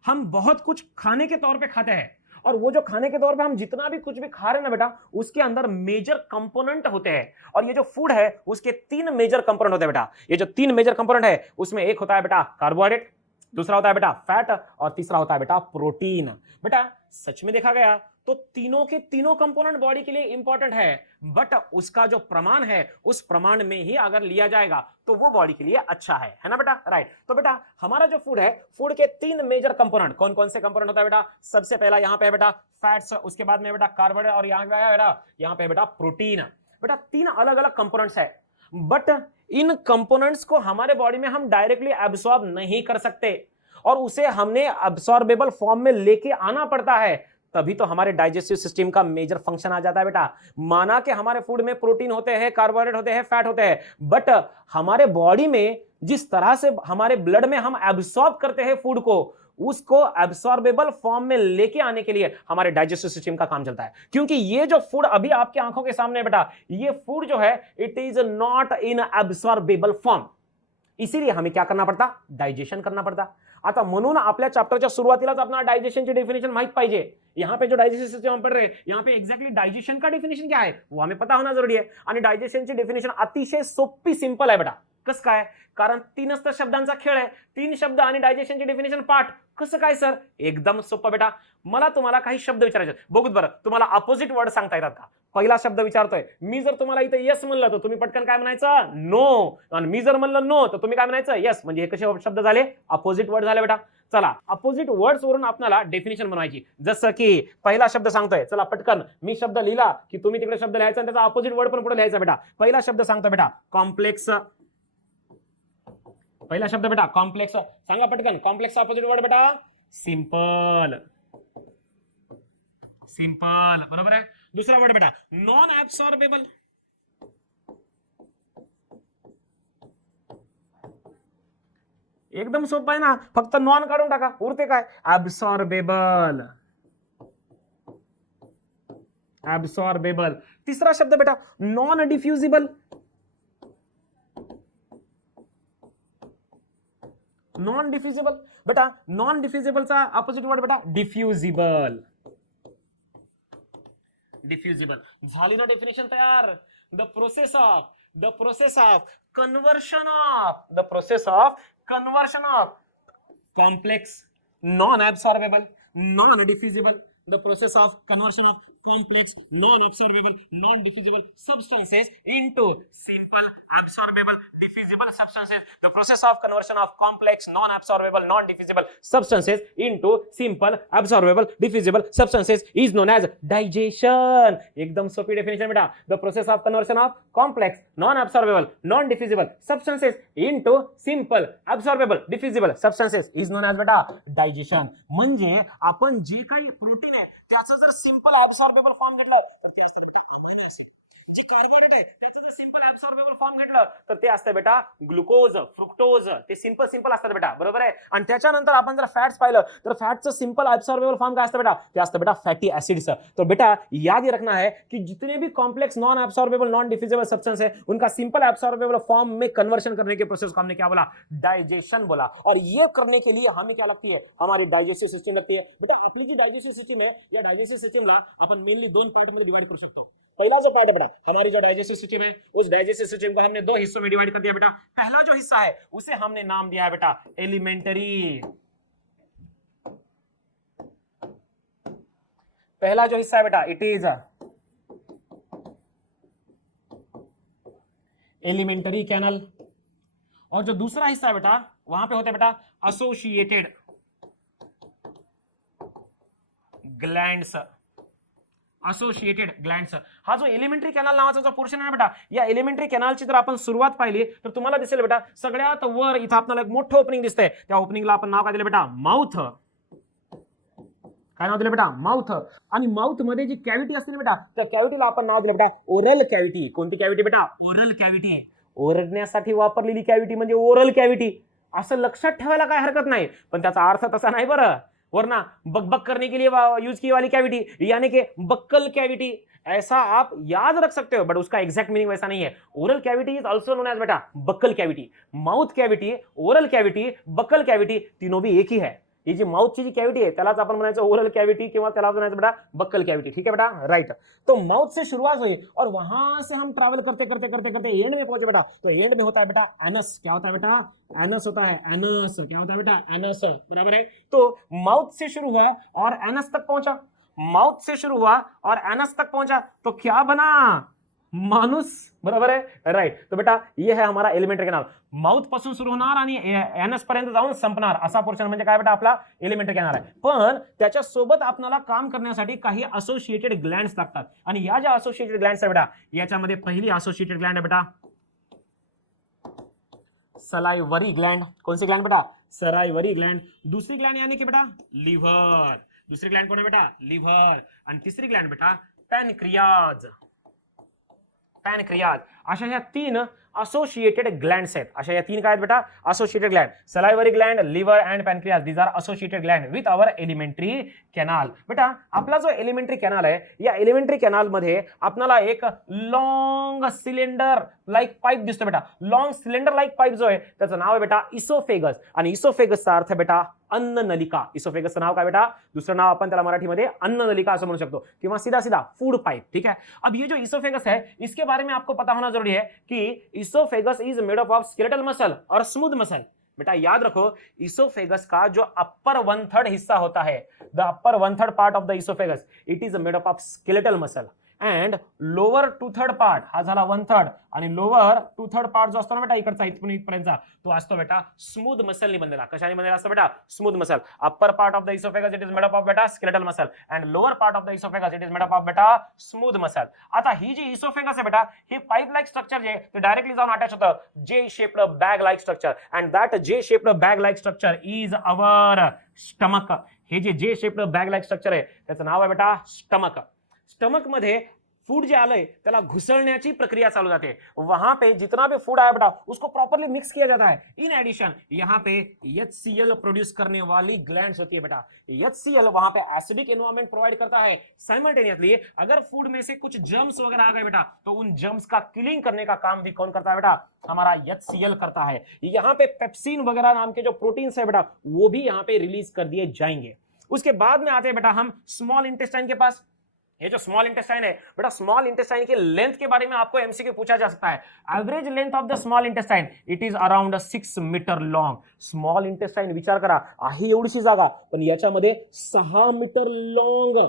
हम बहुत कुछ खाने के तौर पे खाते हैं और वो जो खाने के तौर पे हम जितना भी कुछ भी खा रहे हैं ना बेटा उसके अंदर मेजर कंपोनेंट होते हैं। और ये जो फूड है उसके 3 मेजर कंपोनेंट होते हैं बेटा। ये जो 3 मेजर कंपोनेंट है उसमें एक होता है बेटा कार्बोहाइड्रेट, दूसरा होता है बेटा फैट और तीसरा होता है बेटा प्रोटीन। बेटा सच में देखा गया तो तीनों के तीनों कंपोनेंट बॉडी के लिए इंपॉर्टेंट है, बट उसका जो प्रमाण है उस प्रमाण में ही अगर लिया जाएगा तो वो बॉडी के लिए अच्छा है ना बेटा? राइट। तो बेटा हमारा जो फूड है, फूड के 3 मेजर कंपोनेंट कौन कौन से कंपोनेंट होता है बेटा? सबसे पहला यहां पे है बेटा फैट्स, उसके बाद में बेटा कार्बोहाइड्रेट और यहां पे बेटा यहां पे बेटा प्रोटीन। बेटा 3 अलग अलग कंपोनेंट्स है, बट इन कंपोनेंट्स को हमारे बॉडी में हम डायरेक्टली एब्सॉर्ब नहीं कर सकते और उसे हमने एब्सॉर्बेबल फॉर्म में लेके आना पड़ता है, तभी तो हमारे डाइजेस्टिव सिस्टम का मेजर फंक्शन आ जाता है बेटा। माना कि हमारे फूड में प्रोटीन होते हैं, कार्बोहाइड्रेट होते हैं, फैट होते हैं, बट हमारे बॉडी में जिस तरह से हमारे ब्लड में हम एब्सॉर्ब करते हैं फूड को, उसको एब्सॉर्बेबल फॉर्म में लेके आने के लिए हमारे डाइजेस्टिव सिस्टम का काम चलता है। क्योंकि ये जो फूड अभी आपके आंखों के सामने है बेटा, ये फूड जो है it is not in absorbable form, इसीलिए हमें क्या करना पड़ता? डायजेशन करना पड़ता। आता म्हणून आपल्या चॅप्टरच्या सुरुवातीलाच आपल्याला डायजेशनची डेफिनेशन माहित पाहिजे। यहाँ पे जो डाइजेशन सिस्टम हम पढ़ रहे हैं यहाँ पे एक्झॅक्टली डायजेशन का डेफिनेशन क्या है वो हमें पता होना जरूरी है। आणि डायजेशनची डेफिनेशन अतिशय सोपी सिंपल आहे बेटा। कसं काय? कारण 3च तर शब्दांचा खेळ आहे, 3 शब्द आणि डायजेशनची डेफिनेशन पाठ। कसं काय सर? एकदम सोपं बेटा। मला तुम्हाला काही शब्द विचारायचे, बघूत बरं तुम्हाला अपोजिट वर्ड सांगता येतात का? पहिला शब्द विचारतोय मी, जर तुम्हाला इथे यस म्हणलं तर तुम्ही पटकन काय म्हणायचं? नो। आणि मी जर म्हणलं नो तर तुम्ही काय म्हणायचं? यस। म्हणजे हे कसे शब्द झाले? अपोजिट वर्ड झाले बेटा। चला अपोजिट वर्ड्स वरून आपल्याला डेफिनेशन बनवायची। जसं की पहिला शब्द सांगतोय, चला पटकन मी शब्द लिहिला की तुम्ही तिकडे शब्द लिहायचा आणि त्याचा अपोजिट वर्ड पण पुढे लिहायचा बेटा। पहिला शब्द सांगतो बेटा कॉम्प्लेक्स, पहिला शब्द बेटा कॉम्प्लेक्स, सांगा पटकन कॉम्प्लेक्स अपोजिट वर्ड बेटा सिंपल, सिंपल बरोबर आहे। दूसरा वर्ड बेटा नॉन एब्सॉर्बेबल, एकदम सोपं आहे ना, फक्त नॉन काढून टाका, उरते काय? ऍब्सॉर्बेबल, ऍब्सॉर्बेबल। तिसरा शब्द बेटा नॉन डिफ्युजिबल, नॉन डिफ्युजिबल बेटा, नॉन डिफ्युजिबलचा अपोजिट वर्ड बेटा डिफ्युजिबल, डिफ्युजिबल। झाली ना डेफिनेशन तयार? The process of conversion of complex, non-absorbable, non-diffusible, the process of conversion of complex, non-absorbable, non-diffusible substances into simple, absorbable, diffusible substances. The process of conversion of complex, non-absorbable, non-diffusible substances into simple, absorbable, diffusible substances is known as digestion. एकदम सोपी definition बेटा। The process of conversion of complex, non-absorbable, non-diffusible substances into simple, absorbable, diffusible substances is known as बेटा digestion. म्हणजे आपण जे काही protein आहे त्याचं जर सिंपल ऍब्सॉर्बेबल फॉर्म घेतलं तर ते असतं बेटा अमायनो ऍसिड। जी कार्बोहायड्रेट आहे त्याचं जर सिंपल ऍब्सॉर्बेबल फॉर्म घेतलं तर ते असतं बेटा ग्लुकोज, फ्रुक्टोज, ते सिंपल असतात बेटा, बरोबर आहे। आणि त्याच्यानंतर आपण जर फॅट्स पाहिलं तर फॅटचं सिंपल ऍब्सॉर्बेबल फॉर्म काय असतं बेटा? ते असतं बेटा फैटी एसिड्स। तो बेटा याद रखना है कि जितने भी complex non absorbable non diffusible substance है उनका सिंपल एब्सॉर्बेबल फॉर्म में कन्वर्शन करने के प्रोसेस को हमने क्या बोला? डाइजेशन बोला। और ये करने के लिए हमें क्या लगती है? हमारी डाइजेस्टिव सिस्टम लगती है बेटा। आपली जी डाइजेस्टिव सिस्टम है या डाइजेस्टिव सिस्टमला आपण मेनली 2 पार्ट मध्ये डिवाइड करू शकतो। पहला जो पार्ट है बेटा हमारी जो डाइजेस्टिव सिस्टम है उस डाइजेस्टिव सिस्टम को हमने 2 हिस्सों में डिवाइड कर दिया बेटा। पहला जो हिस्सा है उसे हमने नाम दिया है बेटा एलिमेंटरी। पहला जो हिस्सा है बेटा इट इज एलिमेंटरी कैनल, और जो दूसरा हिस्सा है बेटा वहां पे होते हैं बेटा एसोसिएटेड ग्लैंड्स। Associated glands. हा जो एलिमेंटरी कॅनल नावाचा जो पोर्शन आहे ना बेटा, या एलिमेंटरी कॅनलची जर आपण सुरुवात पाहिली तर तुम्हाला दिसेल बेटा सगळ्यात वर इथं आपल्याला एक मोठं ओपनिंग दिसतंय. त्या ओपनिंगला आपण नाव काय दिलं बेटा, माउथ. काय नाव दिलं बेटा, माउथ. आणि माउथ मध्ये जी कॅव्हिटी असते ना बेटा, त्या कॅव्हिटीला आपण नाव दिलं बेटा ओरल कॅव्हिटी. कोणती कॅव्हिटी बेटा, ओरल कॅव्हिटी. ओरडण्यासाठी वापरलेली कॅव्हिटी म्हणजे ओरल कॅव्हिटी. असं लक्षात ठेवायला काय हरकत नाही, पण त्याचा अर्थ तसा नाही बरं. वरना बकबक करने के लिए यूज की वाली कैविटी यानी कि बक्कल कैविटी, ऐसा आप याद रख सकते हो, बट उसका एग्जैक्ट मीनिंग वैसा नहीं है. Oral cavity is also known as बेटा buccal cavity. Mouth cavity, oral cavity, buccal cavity तीनों भी एक ही है. ये जी माउथची जी कॅव्हिटी आहे त्यालाच आपण म्हणायचं ओरल कॅव्हिटी किंवा त्याला म्हणायचं बेटा बक्कल कॅव्हिटी. ठीक है बेटा, राइट. तो माउथ से शुरुआत हुई और वहां से हम ट्रैवल करते करते करते करते एंड में पहुंचे बेटा. तो एंड में होता है बेटा एनस. क्या होता है बेटा, एनस होता है. एनस क्या होता है बेटा, एनस. बराबर है. तो माउथ से शुरू हुआ और एनस तक पहुंचा. माउथ से शुरू हुआ और एनस तक पहुंचा तो क्या बना, माणूस. बरोबर आहे, राईट. तो बेटा ये है हमारा एलिमेंटरी कॅनल. माउथ पासून सुरू होणार आणि एनस पर्यंत जाऊन संपणार असा पोर्शन म्हणजे काय बेटा आपला एलिमेंटरी कॅनल आहे. पण त्याच्या सोबत आपल्याला काम करण्यासाठी काही असोसिएटेड ग्लँड्स लागतात. आणि या ज्या असोसिएटेड ग्लँड्स आहे बेटा, याच्यामध्ये पहिली असोसिएटेड ग्लँड आहे बेटा सलाइवरी ग्लैंड. कौन सी ग्लैंड बेटा, सलाइवरी ग्लैंड. दूसरी ग्लैंड यानी कि बेटा लिव्हर. दूसरी ग्लैंड कौन है बेटा, लिव्हर. आणि तिसरी ग्लैंड बेटा पॅनक्रियाज. पॅनक्रियाज. अशा ह्या तीन असोसिएटेड ग्लँड्स आहेत. अशा या तीन काय आहेत बेटा, associated gland. Salivary gland, liver and pancreas, these are associated gland with our alimentary canal. बेटा आपला जो एलिमेंटरी कॅनल आहे, या एलिमेंटरी कॅनल मध्ये आपल्याला एक लॉन्ग सिलेंडर लाईक पाईप दिसतो बेटा. लॉन्ग सिलेंडर लाईक पाईप जो आहे त्याचं नाव आहे बेटा इसोफेगस. आणि इसोफेगसचा अर्थ बेटा अन्न नलिका. इसोफेगसचं नाव काय बेटा, दुसरं नाव आपण त्याला मराठीमध्ये अन्न नलिका असं म्हणू शकतो किंवा सीधा सीधा फूड पाइप. ठीक है. अब ये जो इसोफेगस है इसके बारे में आपको पता होना जरूरी है कि oesophagus is made up of skeletal muscle और स्मूथ मसल. बेटा याद रखो, इसोफेगस का जो अपर 1/3 हिस्सा होता है, the upper 1/3 part of the oesophagus, it is made up of skeletal muscle. And lower 2/3 part हा झाला 1/3 आणि लोअर 2/3 पार्ट जो असतो ना बेटा इकडचा इथपर्यंतचा तो असतो बेटा स्मूथ मसलनी बनलेला. कशाने बनलेला असतो बेटा, smooth muscle. Upper part of the oesophagus it is made up of बेटा skeletal muscle and lower part of the oesophagus it is made up of बेटा स्मूथ मसल. आता ही जी इसोफेगस आहे बेटा, हे पाईप लाईक स्ट्रक्चर जे ते directly जाऊन अटॅच होतं जे shaped bag like structure and that जे shaped bag like structure is our stomach. हे जे शेप्ड बॅग लाईक स्ट्रक्चर आहे त्याचं नाव आहे बेटा स्टमक. स्टमक मध्ये फूड जे आलंय त्याला घुसळण्याची प्रक्रिया चालू जाते. वहां पे जितना भी फूड आया बेटा उसको प्रॉपर्ली मिक्स किया जाता है. इन एडिशन यहाँ पे HCl प्रोड्यूस करने वाली ग्लैंड्स होती है बेटा. HCl वहां पे एसिडिक एनवायरनमेंट प्रोवाइड करता है. साइमल्टेनियसली अगर फूड में से कुछ जर्म्स वगैरह आ गए बेटा तो उन जर्म्स का किलिंग करने का काम भी कौन करता है बेटा, हमारा HCl करता है. यहाँ पे पेप्सिन वगैरह नाम के जो प्रोटीन्स है बेटा वो भी यहाँ पे रिलीज कर दिए जाएंगे. उसके बाद में आते हैं बेटा हम स्मॉल इंटेस्टाइन के पास. ये जो स्मॉल इंटेस्टाइन है बेटा, स्मॉल इंटेस्टाइन की लेंथ के बारे में आपको एमसीक्यू पूछा जा सकता है. Average length of the small intestine it is around 6 metre long. Small intestine विचार करा, आहे एवढीशी जागा पण याच्यामध्ये 6 मीटर लॉन्ग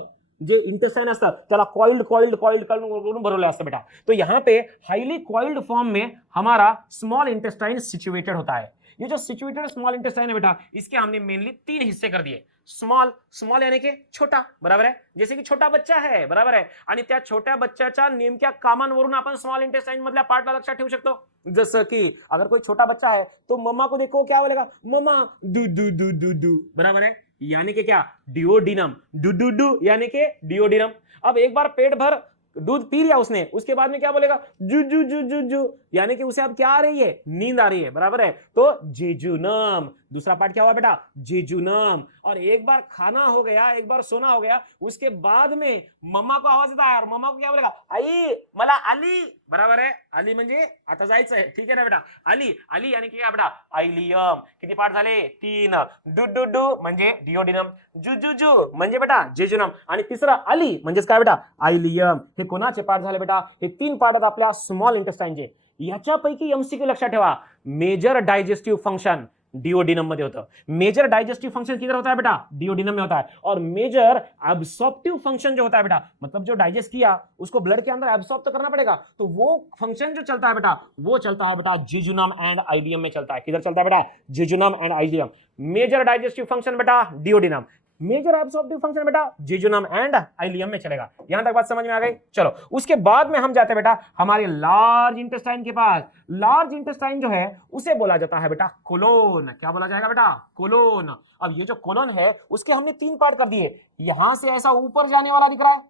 जे इंटेस्टाइन असतात त्याला कॉइल्ड करून भरवले असतं बेटा. तो यहाँ पे हाईली कॉइल्ड फॉर्म में हमारा स्मॉल इंटेस्टाइन सिचुएटेड होता है. ये जो सिचुएटेड स्मॉल इंटेस्टाइन है बेटा इसके हमने मेनली 3 हिस्से कर दिए. स्मॉल यानी कि छोटा, बराबर आहे, जसे की छोटा बच्चा है, बराबर आहे. आणि त्या छोट्या बच्चाच्या नेमक्या कामांवरून आपण स्मॉल इंटेस्टाइन मधल्या पार्टला लक्षात ठेवू शकतो. जसं की अगर कोई छोटा बच्चा है तो मम्मा को देखो क्या बोलेगा, मम्मा दू दू दू दू दू, बराबर है. यानी कि क्या, डिओडिनम. डू डू डू यानी कि डिओडिनम. अब एक बार पेट भर दूध पी लिया उसने, उसके बाद में क्या बोलेगा, जू जू जू जू जू, यानी कि उसे अब क्या आ रही है, नींद आ रही है, बराबर है. तो जेजुनम. दूसरा पार्ट क्या हुआ बेटा, जेजुनम. और एक बार खाना हो गया, एक बार सोना हो गया, उसके बाद में मम्मा को आवाज येता है और मम्मा को क्या बोलेगा, आई मला आली, बराबर है. आली म्हणजे आता जायचंय, ठीक आहे ना बेटा. आली यानी कि क्या बेटा, आइलियम. किती पार्ट झाले, 3. डू डू डू म्हणजे डिओडिनम, जू जू जू म्हणजे बेटा जेजुनम आणि तिसरं आली म्हणजेच काय बेटा, आइलियम. हे कोणाचे पार्ट झाले बेटा, हे 3 पार्ट आहेत आपल्या स्मॉल इंटेस्टाइनचे. याच्यापैकी एमसीक्यू लक्षात ठेवा, मेजर डायजेस्टिव्ह फंक्शन डिओडिनम मध्ये होतं. मेजर डाइजेस्टिव फंक्शन किधर होता है बेटा, डिओडिनम में होता है. और मेजर एब्सॉर्प्टिव फंक्शन जो होता है बेटा, मतलब जो डाइजेस्ट किया उसको ब्लड के अंदर एब्सॉर्ब तो करना पड़ेगा, तो वो फंक्शन जो चलता है बेटा वो चलता है बेटा जेजुनम एंड आइलियम में चलता है. किधर चलता है बेटा, jejunum and ileum. Major digestive function बेटा डिओडिनम. मेजर एब्सॉर्प्टिव फंक्शन बेटा जेजुनम एंड आइलियम में चलेगा। यहां तक बात समझ में आ गई। चलो उसके बाद में हम जाते हैं बेटा हमारे लार्ज इंटेस्टाइन के पास। लार्ज इंटेस्टाइन जो है उसे बोला जाता है बेटा कोलोन। क्या बोला जाएगा बेटा? कोलोन। अब ये जो कोलोन है उसके हमने 3 पार्ट कर दिए। यहां से ऐसा ऊपर जाने वाला दिख रहा है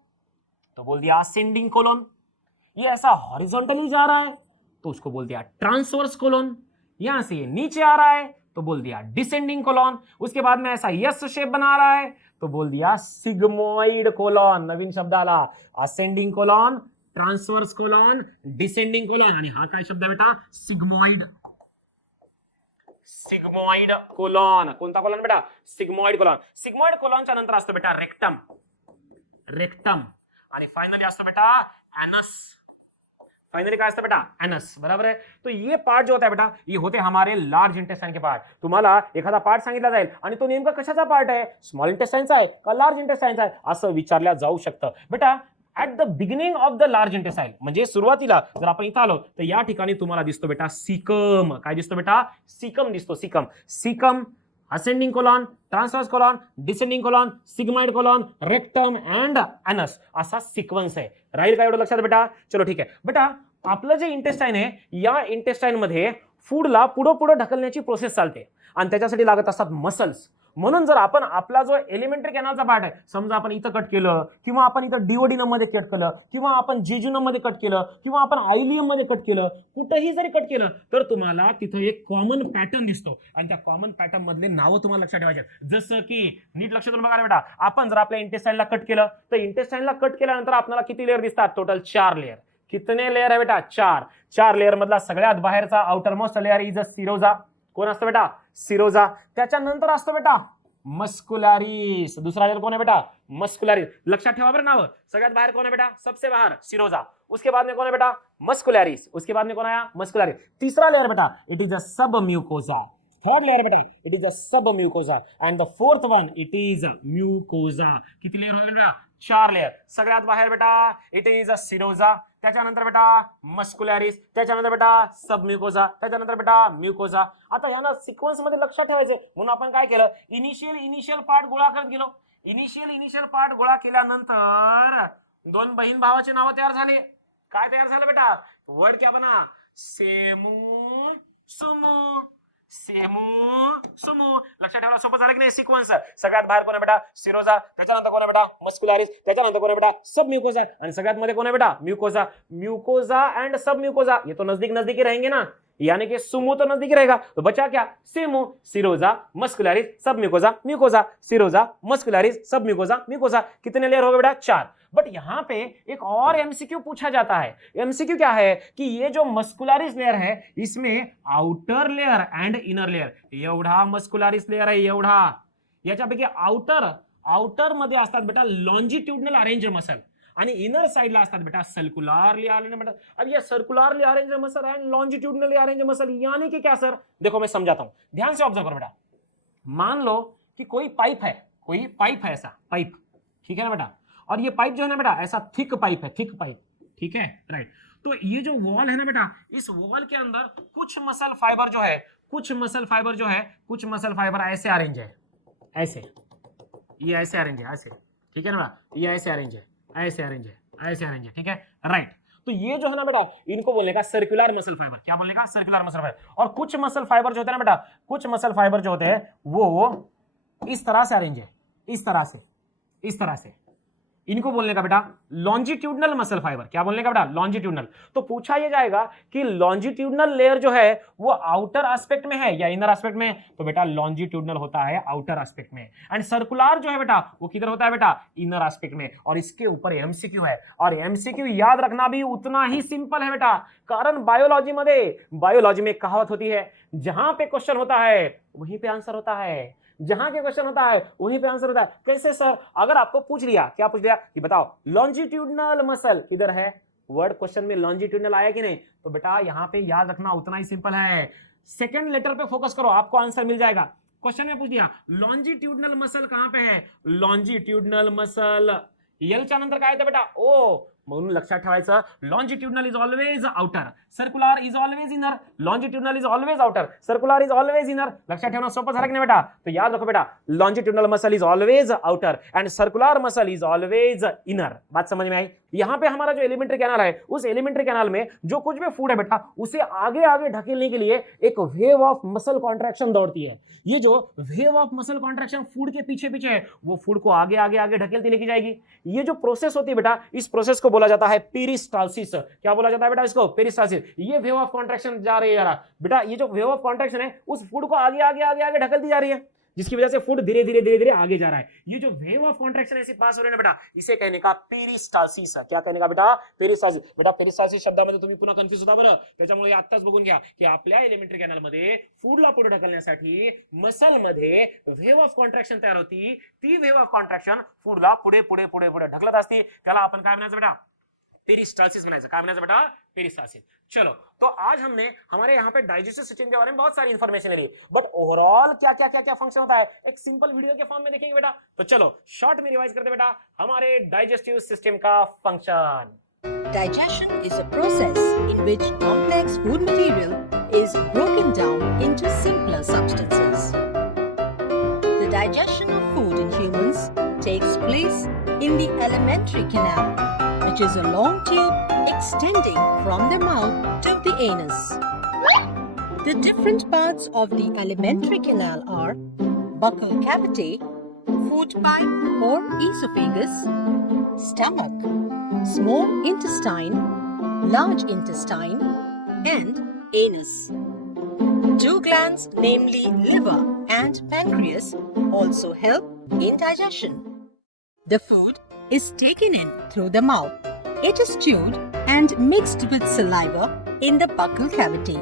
तो बोल दिया असेंडिंग कोलोन। ये ऐसा हॉरिजॉन्टली जा रहा है तो उसको बोल दिया ट्रांसवर्स कोलोन। यहां से ये नीचे आ रहा है तो बोल दिया डिसेंडिंग कोलोन। उसके बाद में ऐसा यस शेप बना रहा है तो बोल दिया सिग्मोइड कोलोन। नवीन शब्द आला, ascending colon, transverse colon, descending colon आणि हा काय शब्द आहे बेटा? सिग्मोइड। Sigmoid colon. कोणता कोलोन बेटा? Sigmoid colon. सिग्मोइड कोलोनच्या नंतर असतो बेटा रेक्टम। रेक्टम आणि फायनली असतो बेटा एनस। फाइनली काय असतं बेटा? एनस। बरोबर आहे। तो ये पार्ट जो होता है बेटा ये होते हमारे लार्ज इंटेस्टाइन के पार्ट। तुम्हाला एखादा पार्ट सांगितला जाईल आणि तो नेमका कशाचा पार्ट आहे? स्मॉल इंटेस्टाइनचा आहे का लार्ज इंटेस्टाइनचा आहे असं विचारल्या जाऊ शकतं बेटा। At the beginning of the large intestine म्हणजे सुरुवातीला जर आपण इथं आलो तर या ठिकाणी तुम्हाला दिसतो बेटा सीकम। काय दिसतो बेटा? सीकम दिसतो। Caecum. Caecum, ascending colon, transverse colon, descending colon, sigmoid colon, rectum and एनस असा सिक्वेन्स आहे। राहील का एवढं लक्षात बेटा? चलो ठीक आहे बेटा। आपलं जे इंटेस्टाइन आहे या इंटेस्टाइन मध्ये फूडला पुढे ढकलण्याची प्रोसेस चालते आणि त्याच्यासाठी लागत असतात मसल्स। म्हणून जर आपण आपला जो एलिमेंटरी कॅनलचा पार्ट आहे समजा आपण इथं कट केलं किंवा आपण इथं डिओडिनम मध्ये कट केलं किंवा आपण जेजुनम मध्ये कट केलं किंवा आपण आयलियम मध्ये कट केलं, कुठेही जरी कट केलं तर तुम्हाला तिथं एक कॉमन पॅटर्न दिसतो आणि त्या कॉमन पॅटर्न मधले नावं तुम्हाला लक्षात ठेवायचे। जसं की नीट लक्ष देऊन बघा बेटा, आपण जर आपल्या इंटेस्टाइनला कट केलं तर इंटेस्टाइनला कट केल्यानंतर आपल्याला किती लेयर दिसतात? Total 4 layer. कितने लेयर है बेटा? 4। 4 लेयर मधला सगळ्यात बाहेरचा outer most layer is a Sironja. कोण असतो बेटा? सिरोजा। त्याच्यानंतर असतो बेटा मस्कुलॅरिस। दुसरा लेयर कोण है बेटा? मस्कुलॅरिस। लक्षात ठेवा बरं नाव। सगळ्यात बाहेर कौन है बेटा? सबसे बाहर सिरोजा। उसके बाद में कौन है बेटा? मस्कुलॅरिस। उसके बाद में कौन आया? मस्कुलॅरिस। तीसरा लेयर बेटा it is a submucosa. Third layer बेटा it is a submucosa and the fourth one it is mucosa. किती लेयर होईल बेटा? 4 लेयर। सगळ्यात बाहेर बेटा इट इज अ सिरोजा, त्याच्यानंतर बेटा मस्कुलॅरिस, त्याच्यानंतर बेटा सब म्युकोजा, त्याच्यानंतर बेटा म्युकोजा। आता यांना सिक्वेन्स मध्ये लक्षात ठेवायचे म्हणून आपण काय केलं? इनिशियल पार्ट गोळा करत गेलो। इनिशियल पार्ट गोळा केल्यानंतर 2 बहीण भावाचे नाव तयार झाले। काय तयार झालं बेटा? वर्ड क्या बना? सेमू सुमू। सेमू सुमू। लक्षात ठेवायला सोपं झालं की नाही? सिक्वेन्स सगळ्यात बाहेर कोण आहे बेटा? सिरोजा, त्याच्यानंतर कोण आहे बेटा? मस्कुलॅरिस, त्याच्यानंतर कोण आहे बेटा? सब म्यूकोजा आणि सगळ्यात मध्ये कोण आहे बेटा? म्यूकोजा। म्यूकोजा एंड सब म्यूकोजा ये तो नजदीक ही रहेंगे ना, यानी कि सुमू तो नजदीक रहेगा तो बचा क्या? सेमू, सिरोजा, मस्कुलैरिस, सब म्यूकोजा, म्यूकोजा, सिरोजा, मस्कुलैरिस, सब म्यूकोजा, म्यूकोजा। कितने लेयर हो गए बेटा? 4। बट यहां पे एक और एमसीक्यू पूछा जाता है। एमसीक्यू क्या है कि ये जो मस्कुलैरिस लेयर है इसमें outer layer end inner layer, एवढा मस्कुलैरिस लेयर है एवढा, याच्यापैकी आउटर मध्ये असतात बेटा लॉन्जिट्यूडनल अरेंज मसल आणि इनर साइडला असतात बेटा सर्कुलरली अरेंज मसल। अब ये circularly arrange muscle and longitudinally arrange muscle यानी कि क्या सर? देखो मैं समझाता हूं, ध्यान से ऑब्जर्व करो बेटा। मान लो कि कोई पाइप है ऐसा पाइप, ठीक है ना बेटा, और ये पाइप जो है ना बेटा ऐसा थिक पाइप है, थिक पाइप, ठीक है, राइट। तो ये जो वॉल है ना बेटा, इस वॉल के अंदर कुछ मसल फाइबर जो है, कुछ मसल फाइबर ऐसे अरेंज है, ऐसे, ये ऐसे अरेंज है, ऐसे, ठीक है ना बेटा, ये ऐसे अरेंज है, ऐसे अरेंज है, ठीक है, राइट। तो ये जो है ना बेटा इनको बोलने का सर्कुलर मसल फाइबर। क्या बोलने का? Circular muscle fibre. और कुछ मसल फाइबर जो होते हैं ना बेटा, कुछ मसल फाइबर जो होते हैं वो इस तरह से अरेंज है, इस तरह से इनको बोलने का बेटा लॉन्जिट्यूडनल मसल फाइबर। क्या बोलने का बेटा? लॉन्जिट्यूडनल। तो पूछा यह जाएगा कि लॉन्जिट्यूडनल लेयर जो है वो आउटर एस्पेक्ट में है या इनर एस्पेक्ट में? तो बेटा लॉन्जिट्यूडनल होता है आउटर एस्पेक्ट में, एंड सर्कुलर जो है बेटा वो किधर होता है बेटा? इनर एस्पेक्ट में। और इसके ऊपर एमसीक्यू है, और एमसीक्यू याद रखना भी उतना ही सिंपल है बेटा, कारण बायोलॉजी में कहावत होती है, जहां पे क्वेश्चन होता है वहीं पे आंसर होता है, जहां के क्वेश्चन होता है वहीं पे आंसर होता है। कैसे सर? अगर आपको पूछ लिया, क्या पूछ लिया कि बताओ लॉन्जिट्यूडनल मसल किधर है, वर्ड क्वेश्चन में लॉन्जिट्यूडनल आया कि नहीं, तो बेटा यहां पे याद रखना उतना ही सिंपल है, सेकंड लेटर पे फोकस करो, आपको आंसर मिल जाएगा। क्वेश्चन में पूछ दिया लॉन्जिट्यूडनल मसल कहां पे है, लॉन्जिट्यूडनल मसल एल च्या नंतर काय येतं बेटा? ओ, म्हणून लक्षात ठेवायचं, longitudinal is always outer, circular is always inner, longitudinal is always outer, circular is always inner. लक्षात ठेवना सोपं झालं की नाही बेटा? तो याद रखो बेटा, longitudinal muscle is always outer end circular muscle is always inner. बात समझ में आई? यहाँ पे हमारा जो एलिमेंट्री कैनाल है, उस एलिमेंट्री कैनाल में जो कुछ भी फूड है बेटा, उसे आगे आगे ढकेलने के लिए एक वेव ऑफ मसल कॉन्ट्रैक्शन दौड़ती है। ये जो wave of muscle contraction food के पीछे पीछे है, वो फूड को आगे आगे आगे ढकेलती लेके जाएगी। ये जो प्रोसेस होती है बेटा, इस प्रोसेस को बोला जाता है पेरिस्टाल्सिस। क्या बोला जाता है बेटा इसको? पेरिस्टाल्सिस। ये वेव ऑफ कॉन्ट्रैक्शन जा रही है यार बेटा, ये जो वेव ऑफ कॉन्ट्रैक्शन है उस फूड को आगे आगे आगे आगे ढकलती जा रही है, जिसकी वजह से फूड धीरे धीरे धीरे धीरे आगे जा रहा है। ये जो वेव ऑफ कॉन्ट्रैक्शन ऐसे पास हो रहे हैं बेटा, इसे कहने का पेरिस्टाल्सिस। क्या कहने का बेटा? पेरिस्टाल्सिस। बेटा पेरिस्टाल्सिस शब्दामध्ये तुम्ही पुन्हा कन्फ्युज होता बरं, त्याच्यामुळे आत्ताच बघून घ्या की आपल्या एलिमेंटरी कॅनल मध्ये फूडला पुढे ढकलण्यासाठी मसल मध्ये वेव ऑफ कॉन्ट्रॅक्शन तयार होती। ती वेव ऑफ कॉन्ट्रॅक्शन फूडला पुढे पुढे पुढे पुढे ढकलत असते, त्याला आपण काय म्हणायचं बेटा? पेरिस्टाल्सिस बनायचं। काय म्हणायचं बेटा? पेरिस्टाल्सिस। चलो, तो आज हमने हमारे यहाँ पे डाइजेस्टिव सिस्टम के बारे में बहुत सारी इंफॉर्मेशन ली, बट ओवरऑल क्या क्या क्या क्या फंक्शन होता है एक सिंपल वीडियो के फॉर्म में देखेंगे बेटा। तो चलो शॉर्ट में रिवाइज करते बेटा हमारे डाइजेस्टिव सिस्टम का function. Digestion is a process in which complex food material is broken down into simpler substances. The digestion of food in humans takes place in the alimentary canal, which is a long tube extending from the mouth to the anus. The different parts of the alimentary canal are buccal cavity, food pipe or esophagus, stomach, small intestine, large intestine, and anus. Two glands, namely liver and pancreas, also help in digestion. The food is taken in through the mouth. It is chewed and mixed with saliva in the buccal cavity.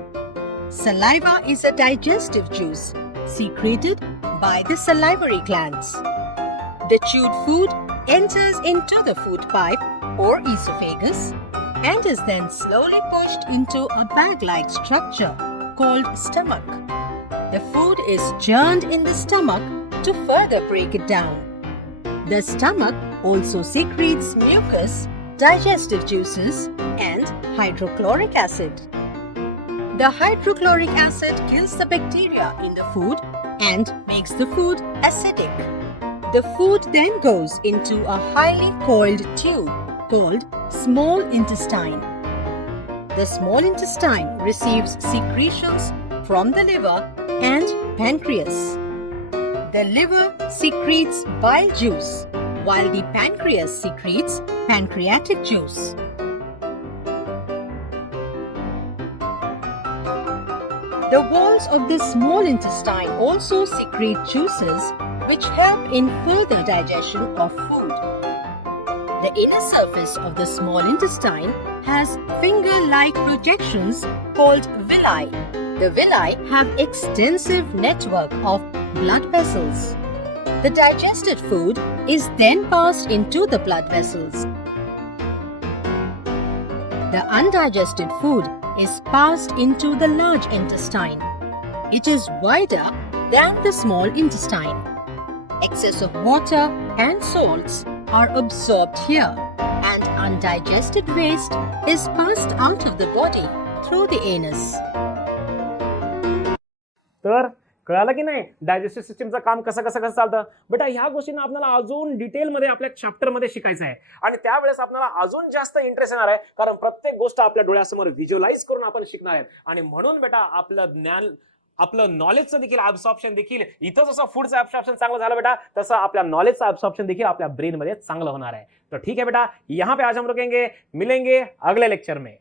Saliva is a digestive juice secreted by the salivary glands. The chewed food enters into the food pipe or esophagus and is then slowly pushed into a bag-like structure called stomach. The food is churned in the stomach to further break it down. The stomach also secretes mucus, digestive juices, and hydrochloric acid. The hydrochloric acid kills the bacteria in the food and makes the food acidic. The food then goes into a highly coiled tube called small intestine. The small intestine receives secretions from the liver and pancreas. The liver secretes bile juice, while the pancreas secretes pancreatic juice. The walls of the small intestine also secrete juices which help in further digestion of food. The inner surface of the small intestine has finger-like projections called villi. The villi have extensive network of blood vessels. The digested food is then passed into the blood vessels. The undigested food is passed into the large intestine. It is wider than the small intestine. Excess of water and salts are absorbed here, and undigested waste is passed out of the body through the anus. तर कळालं की नाही digestive सिस्टमचं काम कसं कसं कसं चालतं बेटा? ह्या गोष्टींना आपल्याला अजून डिटेलमध्ये आपल्या चॅप्टरमध्ये शिकायचं आहे, आणि त्यावेळेस आपल्याला अजून जास्त इंटरेस्ट येणार आहे, कारण प्रत्येक गोष्ट आपल्या डोळ्यासमोर व्हिज्युअलाइज करून आपण शिकणार आहे. आणि म्हणून बेटा आपलं ज्ञान, आपलं नॉलेजचं देखील ॲब्सॉर्प्शन देखील इथं जसं फूडचं ॲब्सॉर्प्शन चांगलं झालं बेटा, तसं आपल्या नॉलेजचं ॲब्सॉर्प्शन देखील आपल्या ब्रेन मध्ये चांगलं होणार आहे. तो ठीक है बेटा, यहाँ पे आज हम रुकेंगे, मिलेंगे अगले लेक्चर में.